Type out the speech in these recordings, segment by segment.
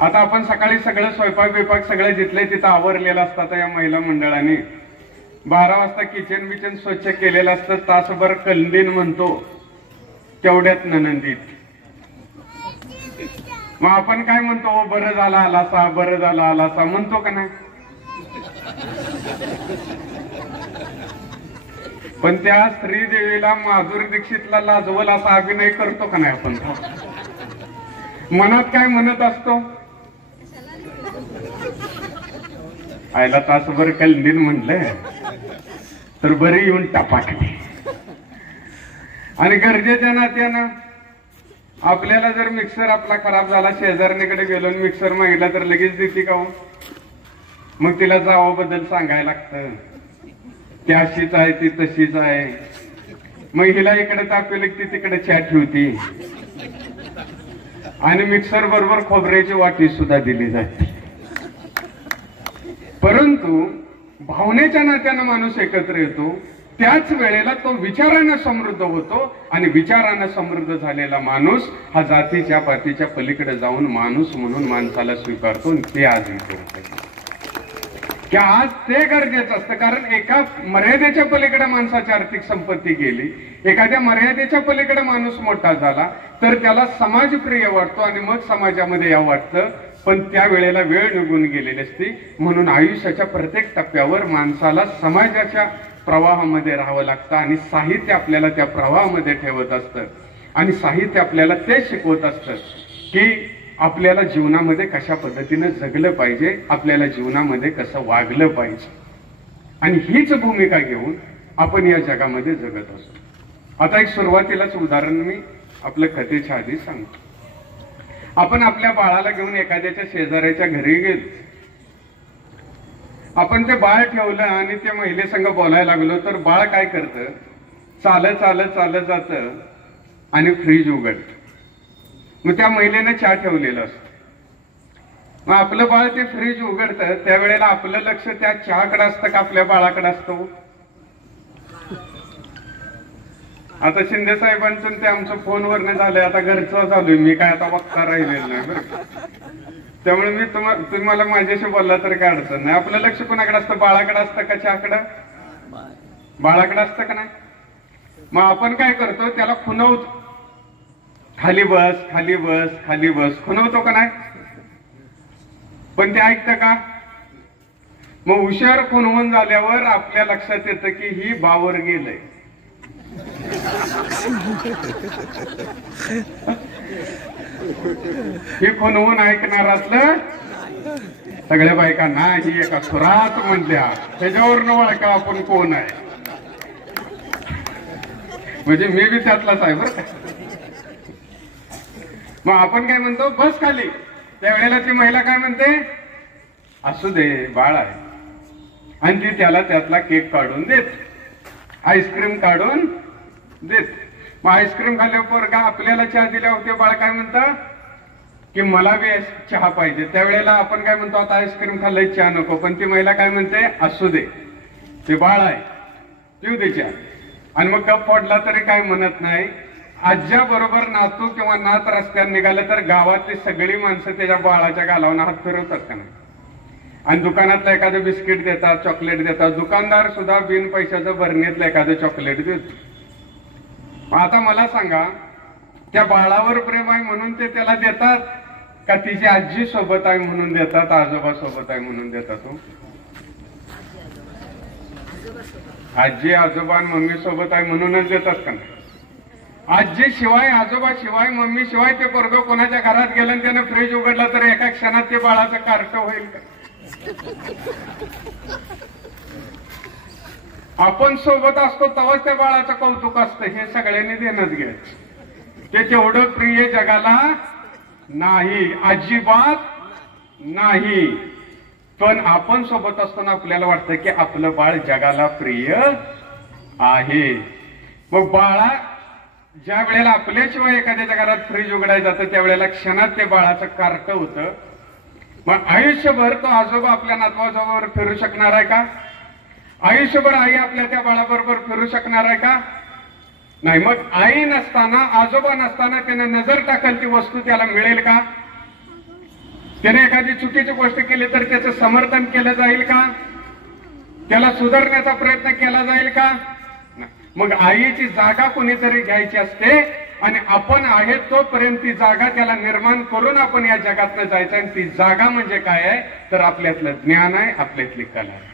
आता आपण सकाळी सगळं स्वयंपाक बिपाक सगळं जिथले तिथं आवरलेलं असतात या महिला मंडळाने. 12 वाजता किचन बिचन स्वच्छ केलेलं असतं. तासभर कलंदीन म्हणतो तेवढ्यात ननंदीत. मग आपण काय म्हणतो, बरं झाला आलासा, बरं झाला आलासा म्हणतो का नाही? पण त्या श्रीदेवीला माधुरी दीक्षितला लाजवल असा अभिनय करतो का नाही आपण? मनात काय म्हणत असतो, आयला तासभर कलंदीन म्हणलं तर बरी येऊन टपाकली. आणि गरजेच्या नात्यानं आपल्याला जर मिक्सर आपला खराब झाला, शेजारणीकडे गेलो मिक्सर मागितला तर लगेच देते का हो? मग तिला जावाबद्दल सांगायला लागतं, ती अशीच आहे ती तशीच आहे. मग हिला इकडे तापवली ती तिकडे चहा ठेवती. आणि मिक्सर बरोबर खोबऱ्याची वाटी सुद्धा दिली जाते. परंतु भावनेच्या नात्यानं माणूस एकत्र येतो, त्याच वेळेला तो विचारानं समृद्ध होतो. आणि विचारानं समृद्ध झालेला माणूस हा जातीच्या पातीच्या पलीकडे जाऊन माणूस म्हणून माणसाला स्वीकारतो. ते आज इथे होतं की आज ते गरजेचं असतं. कारण एका मर्यादेच्या पलीकडे माणसाची आर्थिक संपत्ती गेली, एखाद्या मर्यादेच्या पलीकडे माणूस मोठा झाला तर त्याला समाजप्रिय वाटतो आणि मग समाजामध्ये या वाटतं. पण त्या वेळेला वेळ निघून गेलेली असते. म्हणून आयुष्याच्या प्रत्येक टप्प्यावर माणसाला समाजाच्या प्रवाहामध्ये राहावं लागतं आणि साहित्य आपल्याला त्या प्रवाहामध्ये ठेवत असतं. आणि साहित्य आपल्याला ते शिकवत असतं की आपल्याला जीवनामध्ये कशा पद्धतीने जगलं पाहिजे, आपल्याला जीवनामध्ये कसं वागलं पाहिजे. आणि हीच भूमिका घेऊन आपण या जगामध्ये जगत असतो. आता एक सुरुवातीलाच उदाहरण मी आपल्या कथेच्या आधी सांगतो. आपण आपल्या बाळाला घेऊन एखाद्याच्या शेजाऱ्याच्या घरी गेलो. आपण ते बाळ ठेवलं आणि त्या महिलेसंग बोलायला लागलो तर बाळ काय करतं, चालत चालत चालत जातं आणि फ्रीज उघडतं. मग त्या महिलेने चहा ठेवलेला असतो. मग आपलं बाळ ते फ्रीज उघडतं, त्यावेळेला आपलं लक्ष त्या चहाकडे असतं का आपल्या बाळाकडे असतं? आता शिंदे साहेबांचं ते आमचं फोनवरनं झालंय, आता घरचं चालू, मी काय आता वक्ता राहिलेलं नाही बरं. त्यामुळे मी तुम्हाला माझ्याशी बोलला तर काय अडचण नाही. आपलं लक्ष कोणाकडे असतं, बाळाकडे असतं का चहाकडं? बाळाकडे असतं का नाही? मग आपण काय करतो, त्याला खुणवतो, खाली बस खाली बस खाली बस, खुणवतो का नाही? पण ते ऐकतं का? मग हुशार खुणवून झाल्यावर आपल्या लक्षात येतं की ही बावर गेलंय. ही खुणवून ऐकणार असलं सगळ्या बायकांना ही एका सुरात म्हणल्या, त्याच्यावरून ओळखा आपण कोण आहे. म्हणजे मी बी त्यातलाच आहे बरं का. मग आपण काय म्हणतो, बस खाली. त्यावेळेला ती महिला काय म्हणते, असू दे बाळ आहे. आणि ती त्याला त्यातला केक काढून देत, आईस्क्रीम काढून देत. मग आईस्क्रीम खाल्ल्यावर पोरगा आपल्याला चहा दिल्यावर ते बाळ काय म्हणतं की मला बी चहा पाहिजे. त्यावेळेला आपण काय म्हणतो, आता आईस्क्रीम खाल्लंय चहा नको. पण ती महिला काय म्हणते, असू दे ते बाळ आहे पिऊ दे चहा. आणि मग कप फोडला तरी काय म्हणत नाही. आज्या बरोबर नातू किंवा नात रस्त्यावर निघाले तर गावातली सगळी माणसं त्याच्या बाळाच्या गालावर हात फिरवतात का नाही? आणि दुकानातलं एखादं बिस्किट देतात, चॉकलेट देतात. दुकानदार सुद्धा बिन पैशाचं भरणीतलं एखादं चॉकलेट देतो. आता मला सांगा, त्या बाळावर प्रेम आहे म्हणून ते त्याला देतात का तिची आजी सोबत आहे म्हणून देतात, आजोबा सोबत आहे म्हणून देतात? आजी आजोबा मम्मी सोबत आहे म्हणूनच देतात का नाही? आजी शिवाय आजोबा शिवाय मम्मी शिवाय ते पोरगं कोणाच्या घरात गेलं आणि त्यानं फ्रीज उघडला तर एका क्षणात ते बाळाचं कार्ट होईल का? आपण सोबत असतो तेव्हाच त्या बाळाचं कौतुक असतं. हे सगळ्यांनी देणंच घ्यायचं. ते तेवढं प्रिय जगाला नाही, अजिबात नाही. पण आपण सोबत असताना आपल्याला वाटतं की आपलं बाळ जगाला प्रिय आहे. मग बाळा ज्या वेळेला आपल्याशिवाय एखाद्याच्या घरात फ्रीज उघडायला जातं त्यावेळेला क्षणात ते बाळाचं कार्ट होतं. मग आयुष्यभर तो आजोबा आपल्या नातवाजवळ फिरू शकणार आहे का? आयुष्यभर आई आपल्या त्या बाळाबरोबर फिरू शकणार आहे का? नाही. मग आई नसताना आजोबा नसताना त्याने नजर टाकल ती वस्तू त्याला मिळेल का? त्याने एखादी चुकीची गोष्ट केली तर त्याचं समर्थन केलं जाईल का? त्याला सुधारण्याचा प्रयत्न केला जाईल का? मग आईची जागा कोणीतरी घ्यायची असते आणि आपण आहे तोपर्यंत ती जागा त्याला निर्माण करून आपण या जगातनं जायचं. आणि ती जागा म्हणजे काय आहे तर आपल्यातलं ज्ञान आहे, आपल्यातली कला आहे.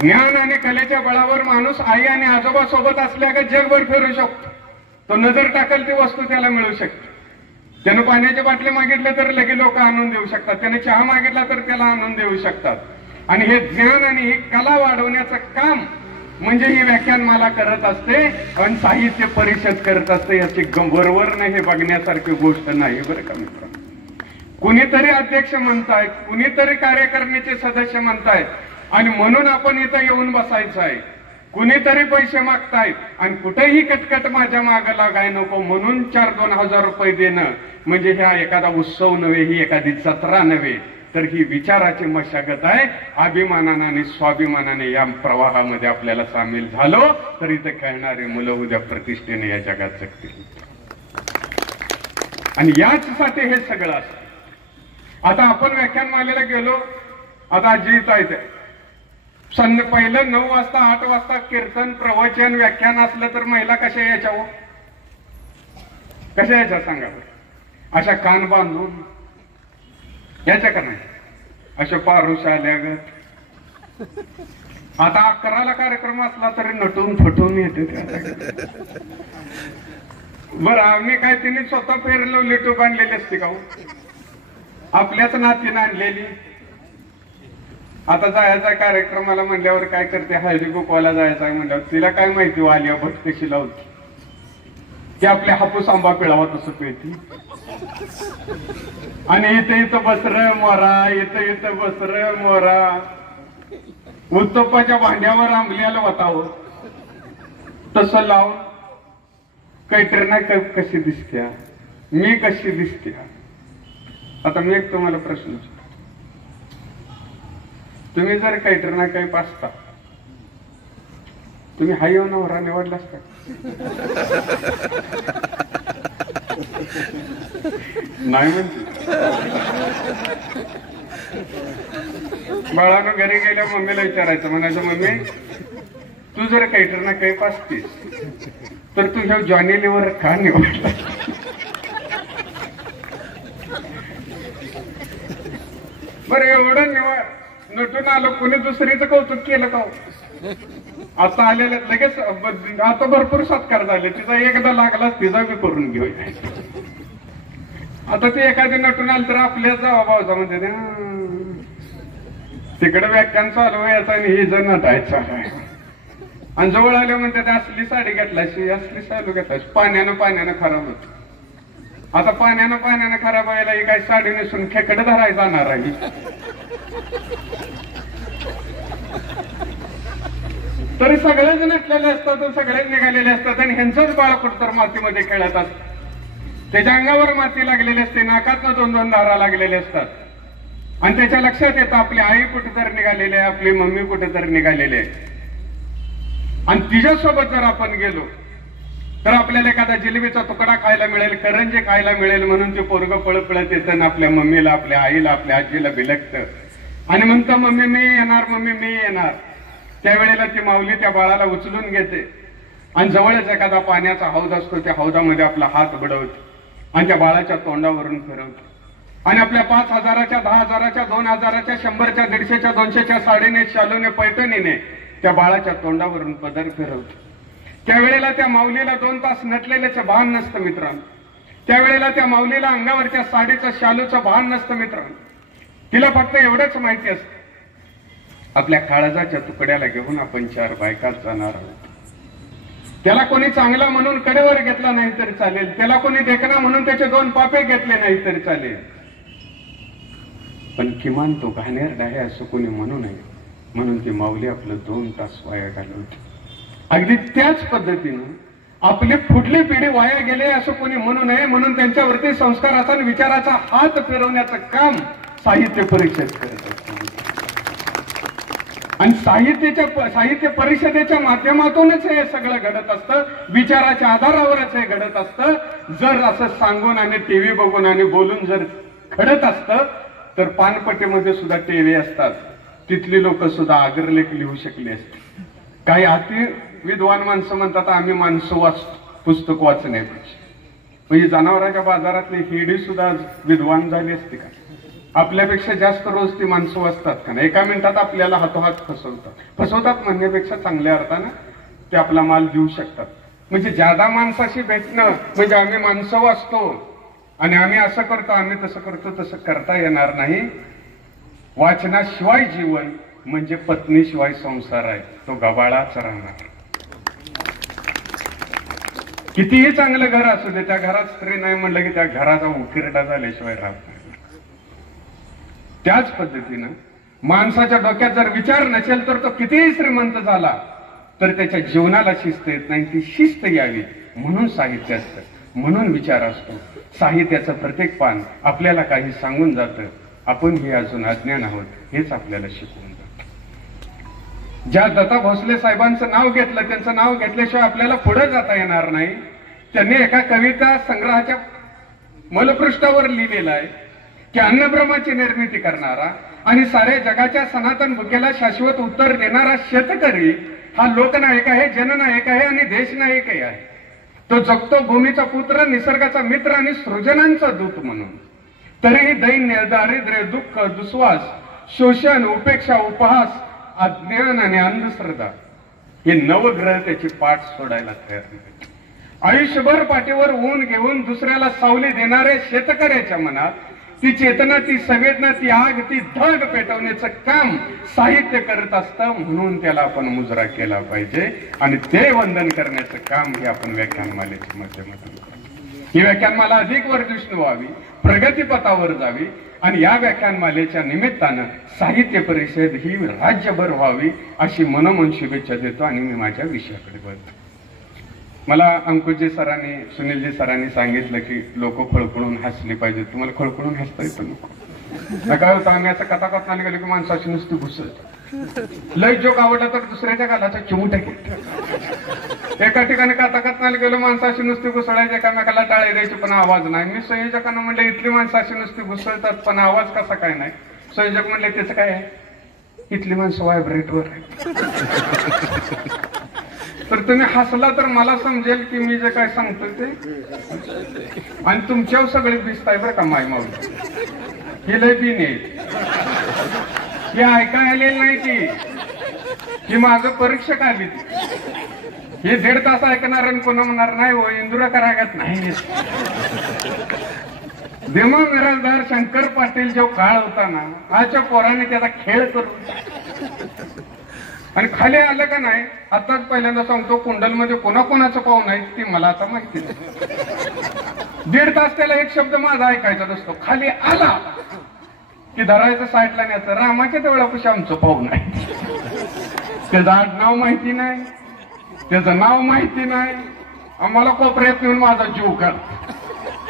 ज्ञान आणि कलेच्या बळावर माणूस आई आणि आजोबा सोबत असल्यागत जगभर फिरू शकतो. तो नजर टाकल ती वस्तू त्याला मिळू शकते. त्यानं पाण्याची बाटली मागितले तर लगे लोक आणून देऊ शकतात. त्याने चहा मागितला तर त्याला आणून देऊ शकतात. आणि हे ज्ञान आणि ही कला वाढवण्याचं काम म्हणजे ही व्याख्यानमाला करत असते आणि साहित्य परिषद करत असते. याची वरवर नाही हे बघण्यासारखी गोष्ट नाही बरं का मित्रांनो. कुणीतरी अध्यक्ष म्हणतायत, कुणीतरी कार्यकारिणीचे सदस्य म्हणतायत आणि म्हणून आपण इथं येऊन बसायचं आहे. कुणीतरी पैसे मागतायत आणि कुठेही कटकट माझ्या मागं लागाय नको म्हणून 4-2,000 रुपये देणं म्हणजे ह्या एखादा उत्सव नव्हे, ही एखादी जत्रा नव्हे, तर ही विचाराची मशागत आहे. अभिमानाने आणि स्वाभिमानाने या प्रवाहामध्ये आपल्याला सामील झालो तर इथं खेळणारी मुलं उद्या प्रतिष्ठेने या जगात जगतील. आणि याचसाठी हे सगळं असतं. आता आपण व्याख्यानमालेला गेलो. आता आजी इथं आहे पहिलं 9 वाजता 8 वाजता कीर्तन प्रवचन व्याख्यान असलं तर महिला कशा यायच्या हो? कशा यायच्या सांगा बरं? अशा कान बांधून याच्या का नाही? अशा पारुष आल्यागत. आता 11ला कार्यक्रम असला तरी नटून फटून येते. बरं आम्ही काय तिने स्वतः फेरलो लिटू बांधलेली असते का? आपल्याच नातीनं आणलेली. आता जायचा कार्यक्रमाला म्हणल्यावर काय करते? हळदी कुंकवाला जायचा आहे म्हणल्यावर तिला काय माहिती आलिया भट कशी लावती? ती आपल्या हापूस आंबा पिळावा तसं पिळती. आणि इथं बसर मोरा, इथं बसर मोरा. उत्तप्पाच्या भांड्यावर आंबल्याला वतावं तसं लावून कैटरीना कशी दिसत्या, मी कशी दिसत्या. आता मी एक तुम्हाला प्रश्न विचारतो. तुम्ही जर कैटरीना कैफ असता तुम्ही हाय नवरा निवडला असता? नाही म्हणते. बाळानं घरी गेल्या मम्मीला विचारायचं, म्हणायचं मम्मी तू जर कैटरीना कैफ असतीस तर तू ह्या जॉनी लिव्हर का निवडला? बरं एवढं नटून आलो, कोणी दुसरीचं कौतुक केलं का? आता आलेलं लगेच आता भरपूर सत्कार झाले. तिचा एकदा लागलाच तिचा बी करून घेऊया. आता ते एखादी नटून आलं तर आपल्या जावा भावचा म्हणजे तिकडे व्याख्यान चालू व्हायचं आणि ही जण नटायचं. आणि जवळ आले म्हणते असली साडी घेतलाशी, असली साडी घेतलाशी. पाण्यानं खराब होत. आता पाण्यानं खराब व्हायला ही काही साडी नेसून खेकडे धरायला जाणार आहे. तरी सगळेच नटलेले असतात, सगळेच निघालेले असतात आणि ह्यांचंच बाळ कुठतर मातीमध्ये खेळत असत. त्याच्या अंगावर माती लागलेली असते, नाकातनं 2-2 धारा लागलेले असतात. आणि त्याच्या लक्षात येतं आपली आई कुठेतरी निघालेली आहे, आपली मम्मी कुठेतरी निघालेली आहे. आणि तिच्यासोबत जर आपण गेलो तर आपल्याला एखादा जिलेबीचा तुकडा खायला मिळेल, करंजे खायला मिळेल म्हणून ते पोरगं पळत येतं ना आपल्या मम्मीला, आपल्या आईला, आपल्या आजीला बिलकतं आणि म्हणतं मम्मी मी येणार, मम्मी मी येणार. त्यावेळेला ती माऊली त्या बाळाला उचलून घेते आणि जवळच एखादा पाण्याचा हौद असतो, त्या हौदामध्ये आपला हात बुडवते आणि त्या बाळाच्या तोंडावरून फिरवते आणि आपल्या 5,000च्या 10,000च्या 2,000च्या 100च्या 150च्या 200च्या साडीने, शालूने, पैठणीने त्या बाळाच्या तोंडावरून पदर फिरवते. त्यावेळेला त्या माऊलीला 2 तास नटलेल्याचं भान नसतं मित्रांनो. त्यावेळेला त्या माऊलीला अंगावरच्या साडीचं, शालूचं भान नसतं मित्रांनो. तिला फक्त एवढंच माहिती असतं आपल्या काळजाच्या तुकड्याला घेऊन आपण 4 बायकात जाणार आहोत. त्याला कोणी चांगला म्हणून कडेवर घेतला नाही तरी चालेल, त्याला कोणी देखना म्हणून त्याचे 2 पापे घेतले नाही तरी चालेल, पण किमान तो घाणेरडा आहे असं कोणी म्हणू नये म्हणून ती माऊली आपलं 2 तास वाया घालवते. अगदी त्याच पद्धतीनं आपली पुढली पिढी वाया गेले असं कोणी म्हणू नये म्हणून त्यांच्यावरती संस्काराचा आणि विचाराचा हात फिरवण्याचं काम साहित्य परिषद करत असते. आणि साहित्य परिषदेच्या माध्यमातूनच हे सगळं घडत असतं, विचाराच्या आधारावरच हे घडत असतं. जर असं सांगून आणि टीव्ही बघून आणि बोलून जर घडत असतं तर पानपट्टीमध्ये सुद्धा टीव्ही असतात, तिथली लोक सुद्धा आग्रलेख लिहू शकली असते. काही अति विद्वान माणसं म्हणतात आम्ही माणसं वाचतो पुस्तक वाचण्यापेक्षा. म्हणजे जनावरांच्या बाजारातली हिडी सुद्धा विद्वान झाली असते का? आपल्यापेक्षा जास्त रोज ती माणसं वाचतात का नाही? एका मिनिटात आपल्याला हातोहात फसवतात म्हणण्यापेक्षा चांगल्या अर्थानं ते आपला माल देऊ शकतात. म्हणजे ज्यादा माणसाशी भेटणं म्हणजे आम्ही माणसं वाचतो आणि आम्ही असं करतो आम्ही तसं करतो तसं करता येणार नाही. वाचनाशिवाय जीवन म्हणजे पत्नीशिवाय संसार आहे, तो गबाळाच राहणार. कितीही चांगलं घर असू दे, त्या घरात स्त्री नाही म्हणलं की त्या घराचा उकिरडा झाल्याशिवाय राहत नाही. त्याच पद्धतीनं माणसाच्या डोक्यात जर विचार नसेल तर तो कितीही श्रीमंत झाला तर त्याच्या जीवनाला शिस्त येत नाही. ती शिस्त यावी म्हणून साहित्य असतं, म्हणून विचार असतो. साहित्याचं प्रत्येक पान आपल्याला काही सांगून जातं. आपण हे अजून अज्ञान आहोत हेच आपल्याला शिकवून जातं. ज्या दत्ता भोसले साहेबांचं नाव घेतलं, त्यांचं नाव घेतल्याशिवाय आपल्याला पुढे जाता येणार नाही. त्यांनी एका कविता संग्रहाच्या मलपृष्ठावर लिहिलेलं आहे की अन्नब्रह्माची निर्मिती करणारा आणि साऱ्या जगाच्या सनातन भुकेला शाश्वत उत्तर देणारा शेतकरी हा लोकनायक आहे, जननायक आहे आणि देशनायकही आहे. तो जगतो भूमीचा पुत्र, निसर्गाचा मित्र आणि सृजनांचा दूत म्हणून. तरीही दैन्य, दारिद्र्य, दुःख, दुस्वास, शोषण, उपेक्षा, उपहास, अज्ञान आणि अंधश्रद्धा हे नवग्रह त्याची पाठ सोडायला तयार नाही. आयुष्यभर पाठीवर ऊन घेऊन दुसऱ्याला सावली देणाऱ्या शेतकऱ्याच्या मनात ती चेतना, ती संवेदना, ती आग, ती धग पेटवण्याचं काम साहित्य करत असतं. म्हणून त्याला आपण मुजरा केला पाहिजे आणि ते वंदन करण्याचं काम हे आपण व्याख्यानमालेच्या माध्यमातून करतो. ही व्याख्यानमाला अधिक वर्धिष्णू व्हावी, प्रगतीपथावर जावी आणि या व्याख्यानमालेच्या निमित्तानं साहित्य परिषद ही राज्यभर व्हावी अशी मनोमन शुभेच्छा देतो आणि मी माझ्या विषयाकडे वळतो. मला अंकुशजी सरांनी, सुनीलजी सरांनी सांगितलं की लोक खळखळून हसली पाहिजे. तुम्हाला खळखळून हसता येतं नको. काय होतं, आम्ही असं कथा कथनाला गेलो की माणसाची नुसती घुसत. लय जोक आवडला तर दुसऱ्याच्या गालाचा चिमूट आहे. एका ठिकाणी कथा कथनाला गेलो, माणसाशी नुसती घुसळायची, एकामेकाला टाळे द्यायची पण आवाज नाही. मी संयोजकांना म्हणले इथली माणसाशी नुसती घुसळतात पण आवाज कसा काय नाही? संयोजक म्हणले त्याचं काय आहे, इथली माणसं व्हायब्रेटवर आहे. तर तुम्ही हसला तर मला समजेल की मी जे काय सांगतोय ते, आणि तुमच्यावर सगळे भिजताय बरं का माय माऊली. ही लय बिन आहे, ही ऐकाय आलेली नाही ती, ही माझं परीक्षक आली ती. हे 1.5 तास ऐकणार आणि कोणा म्हणणार नाही हो इंदुरा करायगत नाही. देमा मिराजदार शंकर पाटील जो काळ होता ना, आजच्या पोराने त्याचा खेळ करून आणि खाली आलं का नाही. आताच पहिल्यांदा सांगतो, कुंडलमध्ये कोणाकोणाचं पाहून आहे ती मला आता माहिती नाही. 1.5 तास त्याला एक शब्द माझा ऐकायचा नसतो. खाली आला की धरायचं साईडला न्यायचं. रामाच्या देवळापाशी आमचं पाहून आहे, त्याचं आडनाव माहिती नाही, त्याचं नाव माहिती नाही. आम्हाला कोपऱ्यात नेऊन माझा जीव काढ.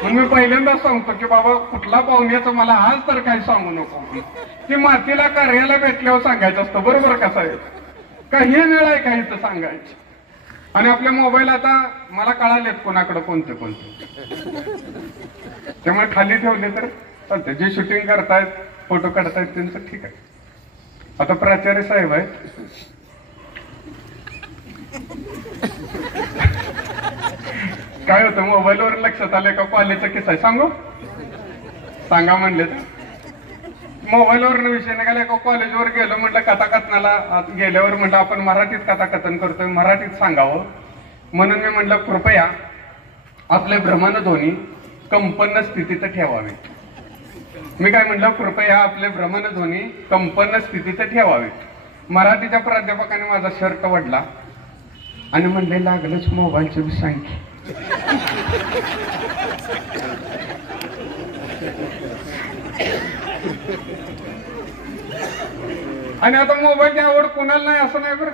म्हणून मी पहिल्यांदा सांगतो की बाबा कुठला पाहुण्याचं मला आज तर काही सांगू नको. ती मातीला कार्याला भेटल्यावर सांगायचं असतं, बरोबर का साहेब? काही वेळ आहे काही तर सांगायचं. आणि आपल्या मोबाईल आता मला कळालेत कोणाकडे कोणते कोणते, त्यामुळे खाली ठेवले तर चालते. जे शूटिंग करतायत, फोटो काढतायत त्यांचं ठीक आहे. आता प्राचार्य साहेब आहेत, काय होतं मोबाईलवर लक्षात आलं का कॉलेजचा किस्सा आहे, सांगू सांगा म्हणले तर. मोबाईलवर विषय निघाला, एका कॉलेजवर गेलो, म्हटलं कथाकथनाला गेल्यावर म्हटलं आपण मराठीत कथाकथन करतोय, मराठीत सांगावं. म्हणून मी म्हटलं कृपया आपले भ्रमणध्वनी कंपन्न स्थितीत ठेवावे. मी काय म्हटलं, कृपया आपले भ्रमणध्वनी कंपन्न स्थितीत ठेवावे. मराठीच्या प्राध्यापकाने माझा शर्ट वडला आणि म्हणले लागलंच मोबाईलची सांगी. आणि आता मोबाईलची आवड कोणाला नाही असं नाही बरं.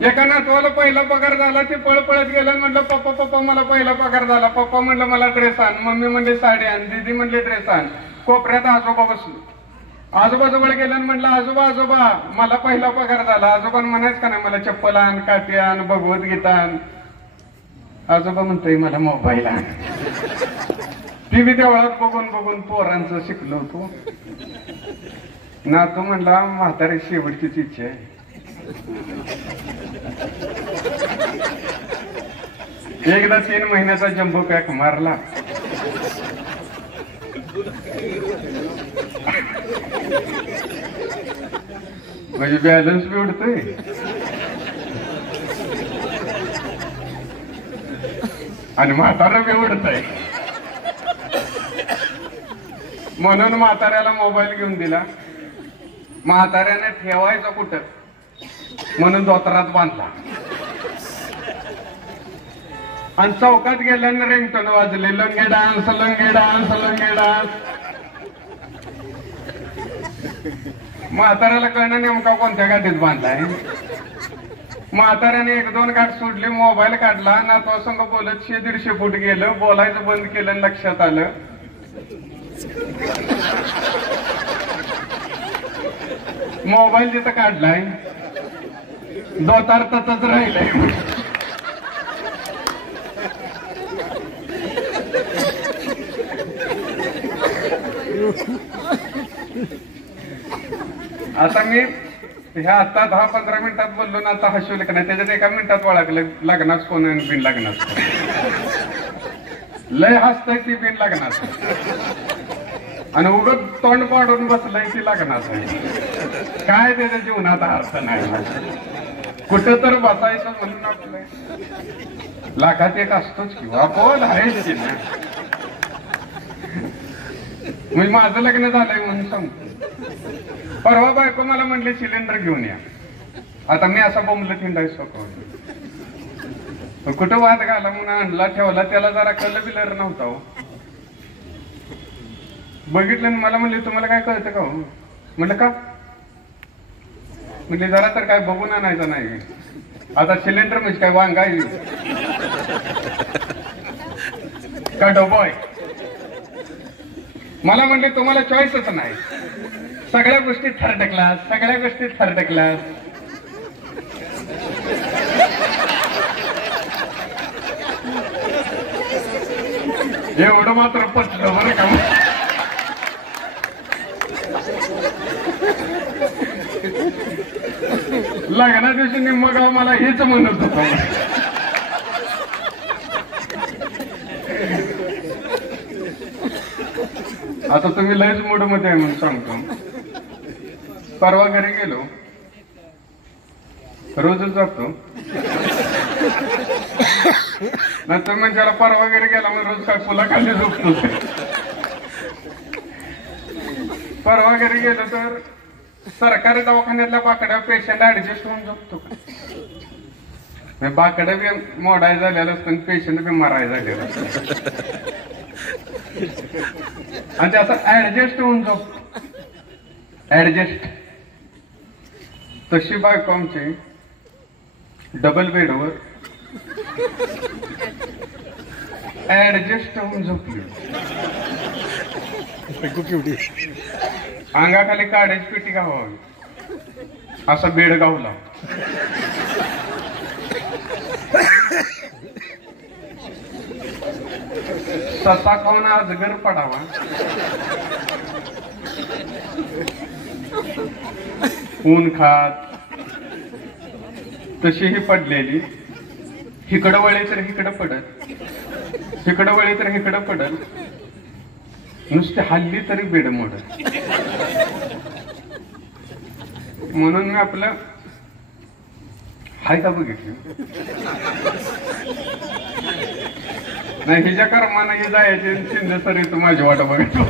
एका नातवाला पहिला पगार झाला, ते पळपळत गेलं, म्हटलं पप्पा पप्पा मला पहिला पगार झाला. पप्पा म्हणलं मला ड्रेस आण, मम्मी म्हणले साडी आण, दीदी म्हणले ड्रेस आण. कोपऱ्यात आजोबा बसलो. आजोबाजवळ गेलं आणि म्हणलं आजोबा आजोबा मला पहिला पगार झाला. आजोबान म्हणायच का नाही मला चप्पल आण, काठी आण, भगवद्गीता आण. आजोबा म्हणतोय मला मोबाईल आण. टीव्ही देवळात बघून बघून पोरांचं शिकलो होतो ना. तो म्हणला म्हातारी शेवटचीच इच्छा आहे. एकदा 3 महिन्याचा जम्बो पॅक मारला. म्हणजे बॅलन्स बी उडतोय आणि म्हातारा बी उडतय. म्हणून म्हाताऱ्याला मोबाईल घेऊन दिला. म्हाताऱ्याने ठेवायचं कुठं म्हणून धोत्रात बांधला आणि चौकात गेल्यानं रिंगटोन वाजले, लंगे डान्स लंगे डान्स लंगे डान्स. म्हाताऱ्याला कळणं नेमका कोणत्या गाठीत बांधलाय. म्हाताऱ्याने 1-2 गाठ सोडली, मोबाईल काढला ना. तो संग बोलत 100-150 फूट गेलं. बोलायचं बंद केलं, लक्षात आलं मोबाईल जिथं काढलाय दोतार तसंच राहिलंय. आता मी ह्या आता 10-15 मिनिटात बोललो ना. आता हसवलं का नाही त्याच्यात 1 मिनिटात वळखलं लग्नाच कोण आणि बिन लग्नाच कोण. लय हसतय ती बिन लग्नाच आणि उगत तोंड पाडून बसलंय ती लग्नाच आहे. काय त्याच्या जीवनात अर्थ नाही. कुठं तर बसायचं म्हणून आपलं लाखात एक असतोच किंवा बोल आहेच की ना. म्हणजे माझं लग्न झालंय म्हणून सांगतो. परवा बायको मला म्हणले सिलेंडर घेऊन या. आता मी असा बोंबलं थिंडाय सोपवलं. कुठं वाद घाला म्हणून आणला ठेवला. त्याला जरा कल बिलर नव्हता हो. बघितलं मला म्हणले तुम्हाला काय कळतं का हो. म्हणलं का. म्हणजे जरा तर काय बघून आणायचं नाही. आता सिलेंडर म्हणजे काय वांग आहे का डोबॉय. मला म्हणले तुम्हाला चॉईसच नाही. सगळ्या गोष्टी थर्ड क्लास, सगळ्या गोष्टी थर्ड क्लास. एवढं मात्र पटलं बरं का. लग्ना दिवशी निम्म गाव मला हेच म्हणत होत. आता तुम्ही लयच मूड मध्ये आहे म्हणून सांगतो. परवा घरी गेलो. रोजच जातो नंतर म्हणजे त्याला परवा घरी गेला मग रोज काय फुलाखाली झोपतो. परवा घरी गेलो तर सरकारी दवाखान्यातल्या बाकड्या पेशंट ऍडजस्ट होऊन झोपतो का. बाकडं बी मोडाय झालेलं असतं आणि पेशंट बी मराय झालेलं असतं आणि ते असं ऍडजस्ट होऊन झोपतो. ऍडजस्ट तशी बायको आमची डबल बेडवर ऍडजस्ट होऊन झोपली. अंगाखाली काढायची पेटी गावावी असा बेड गावला. ससा खाऊन अजगर पडावा ऊन खात तशीही पडलेली. हिकडं वळे तर हिकडं पडत, हिकडं वळे तर हिकडं पडत. नुसते हल्ली तरी बेड मोडत. म्हणून मी आपलं हाय का बघितलं नाही. हिच्या कर्मानं ही जायचे चिंध सरी तू माझी वाट बघितलं.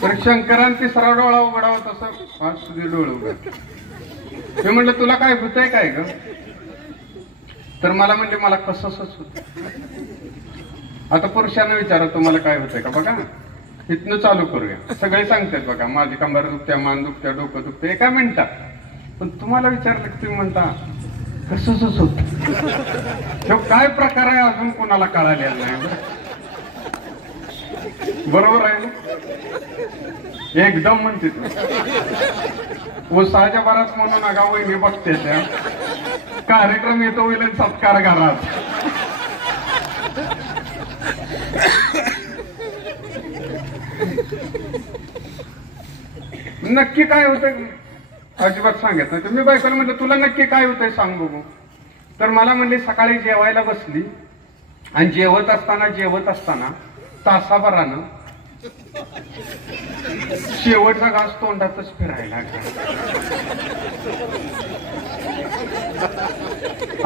पण शंकरान 3रा डोळा उघडावा तसं आज तुझे डोळे उघड. मी म्हणलं तुला काय होतंय काय ग. तर मला म्हणले मला कसंच होत. आता पुरुषांना विचारा तुम्हाला काय होतंय का. बघा इथनं चालू करूया. सगळे सांगतात बघा माझी कंबर दुखत्या, मान दुखत्या, डोकं दुखतं. एका मिनिटात. पण तुम्हाला विचारलं की तुम्ही म्हणता कसंच होत. काय प्रकार आहे अजून कोणाला कळालेला नाही. बरोबर आहे ना? एकदम म्हणते उत्साहाच्या भरात म्हणून नका वहिनी बघते त्या कार्यक्रम येतो होईल सत्कार घरात. नक्की काय होतं अजिबात सांगत नाही. मी बायकोला म्हटलं तुला नक्की काय होतंय सांग बघू. तर मला म्हणले सकाळी जेवायला बसली आणि जेवत असताना तासाभरानं शेवटचा घास तोंडातच फिरायला लागला.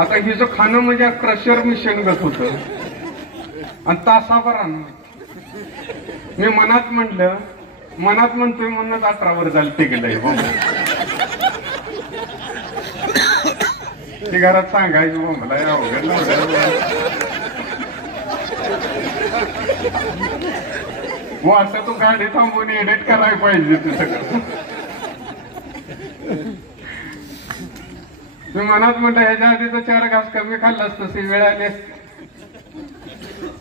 आता हिचं खाणं म्हणजे क्रशर मिशन गत होत आणि तासाभरानं मी मनात म्हणतोय म्हणूनच 18 वर झालं ते गेलंय. ते घरात सांगायचं मला अवघड हो असं तू गाडी थांबवून एडिट करायला पाहिजे तू सगळं. मी मनात म्हटलं ह्याच्या आधीचा 4 घास कमी खाल्ला असतं ती वेळ आली असती.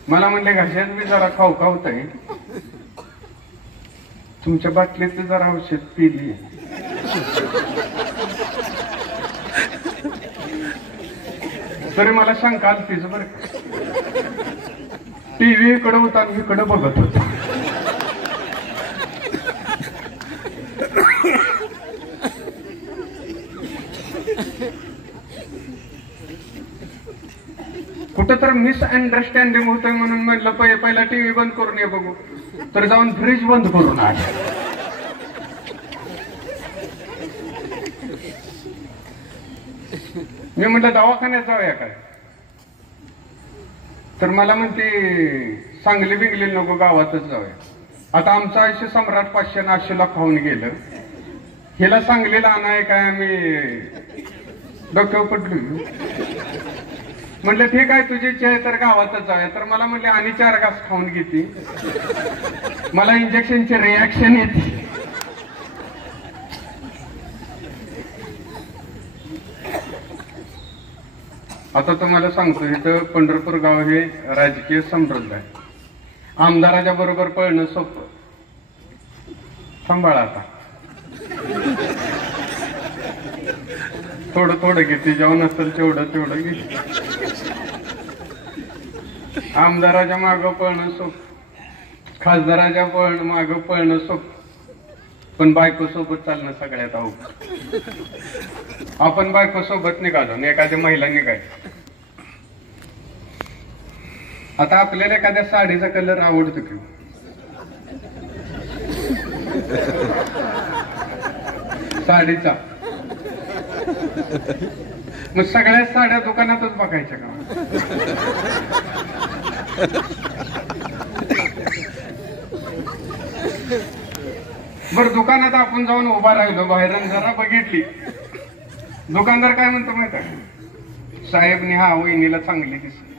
मला म्हणले घशात मी जरा खावत आहे तुमच्या बाटलीत जरा औषध पिली. तरी मला शंका आली तिचं बरं. टीव्ही इकडं होता आणि इकडं बघत होता. कुठं तर मिसअंडरस्टँडिंग होतोय म्हणून म्हटलं पहिला टीव्ही बंद करून ये बघू. तर जाऊन फ्रीज बंद करून आले. मी म्हटलं दवाखान्यात जाऊया काय. तर मला म्हणते सांगली बिंगली नको गावातच जाऊया. आता आमचं आयुष्य सम्राट 500 800 लाख खाऊन गेलं. हिला सांगलीला आणाय काय आम्ही डोक्यावर पडलो. म्हटलं ठीक आहे तुझी इच्छा आहे तर गावातच जाऊया. तर मला म्हटले आणि 4 घास खाऊन घेते मला इंजेक्शनची रिॲक्शन येते. आता तुम्हाला सांगतो इथं पंढरपूर गाव हे राजकीय समृद्ध आहे. आमदाराच्या बरोबर पळणं सोपं. सांभाळा आता थोडं घेते जेवण असेल तेवढं घे. आमदाराच्या मागं पळणं सोपं, खासदाराच्या मागं पळणं सोपं, पण बायको सोबत चालणं सगळ्यात अवघड. आपण बायको सोबत निघालो एखाद्या महिला निघायची. आता आपल्याला एखाद्या साडीचा कलर आवडतो की साडीचा, मग सगळ्या साड्या दुकानातच बघायच्या का. बर दुकानात आपण जाऊन उभा राहिलो बाहेर जरा बघितली. दुकानदार काय म्हणतो माहिती आहे, साहेबनी हा वहिनीला चांगली दिसली.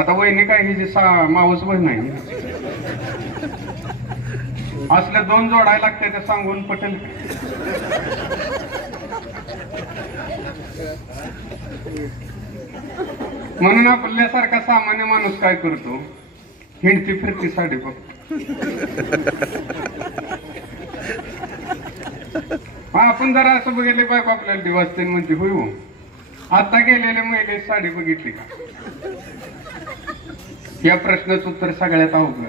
आता वहिनी काय ही मावस बहीण नाही. असल्या 2 जोडायला लागते ते सांगून पटेल. म्हणून आपल्यासारखा सामान्य माणूस काय करतो, हिंडती फिरती साडी बघतो. आपण जरा असं बघितले बायको आपल्याला दिवसते म्हणते होय हो. आता गेलेल्या महिला साडी बघितली का, या प्रश्नाचं उत्तर सगळ्यात अवघड.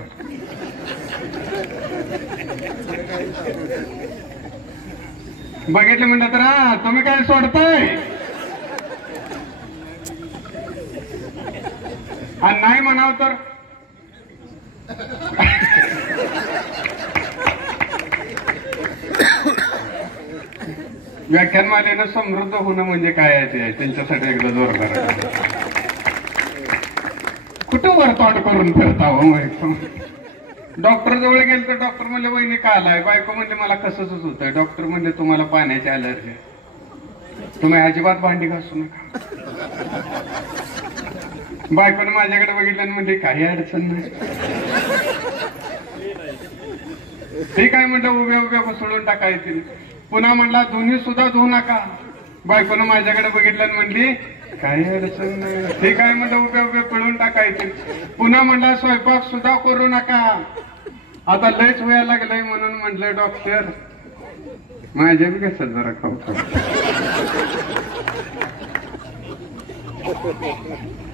बघितलं म्हणलं तर हा तुम्ही काय सोडताय आणि नाही म्हणाव तर व्याख्यानमालेनं समृद्ध होणं म्हणजे काय आहे ते त्यांच्यासाठी एकदा जोरदार. कुठं वरतोड करून फिरता हो. डॉक्टर जवळ गेलं तर डॉक्टर म्हणले वहिनी का आलाय. बायको म्हणले मला कसंच होतंय. डॉक्टर म्हणले तुम्हाला पाण्याची अलर्जी, तुम्ही अजिबात भांडी घासू नका. बायकोने माझ्याकडे बघितलं आणि म्हणजे काही अडचण नाही. ठीक आहे म्हटलं उभ्या घुसळून टाकायची. पुन्हा म्हणला दोन्ही सुद्धा धुवू नका. बायकोनं माझ्याकडे बघितलं आणि म्हणली काही अडचण नाही. ठीक आहे म्हटलं उभ्या पिळून टाकायचे. पुन्हा म्हणला स्वयंपाक सुद्धा करू नका, आता लयच व्हायला लागलंय म्हणून म्हटलं डॉक्टर माझ्या बी कसं जरा खाऊ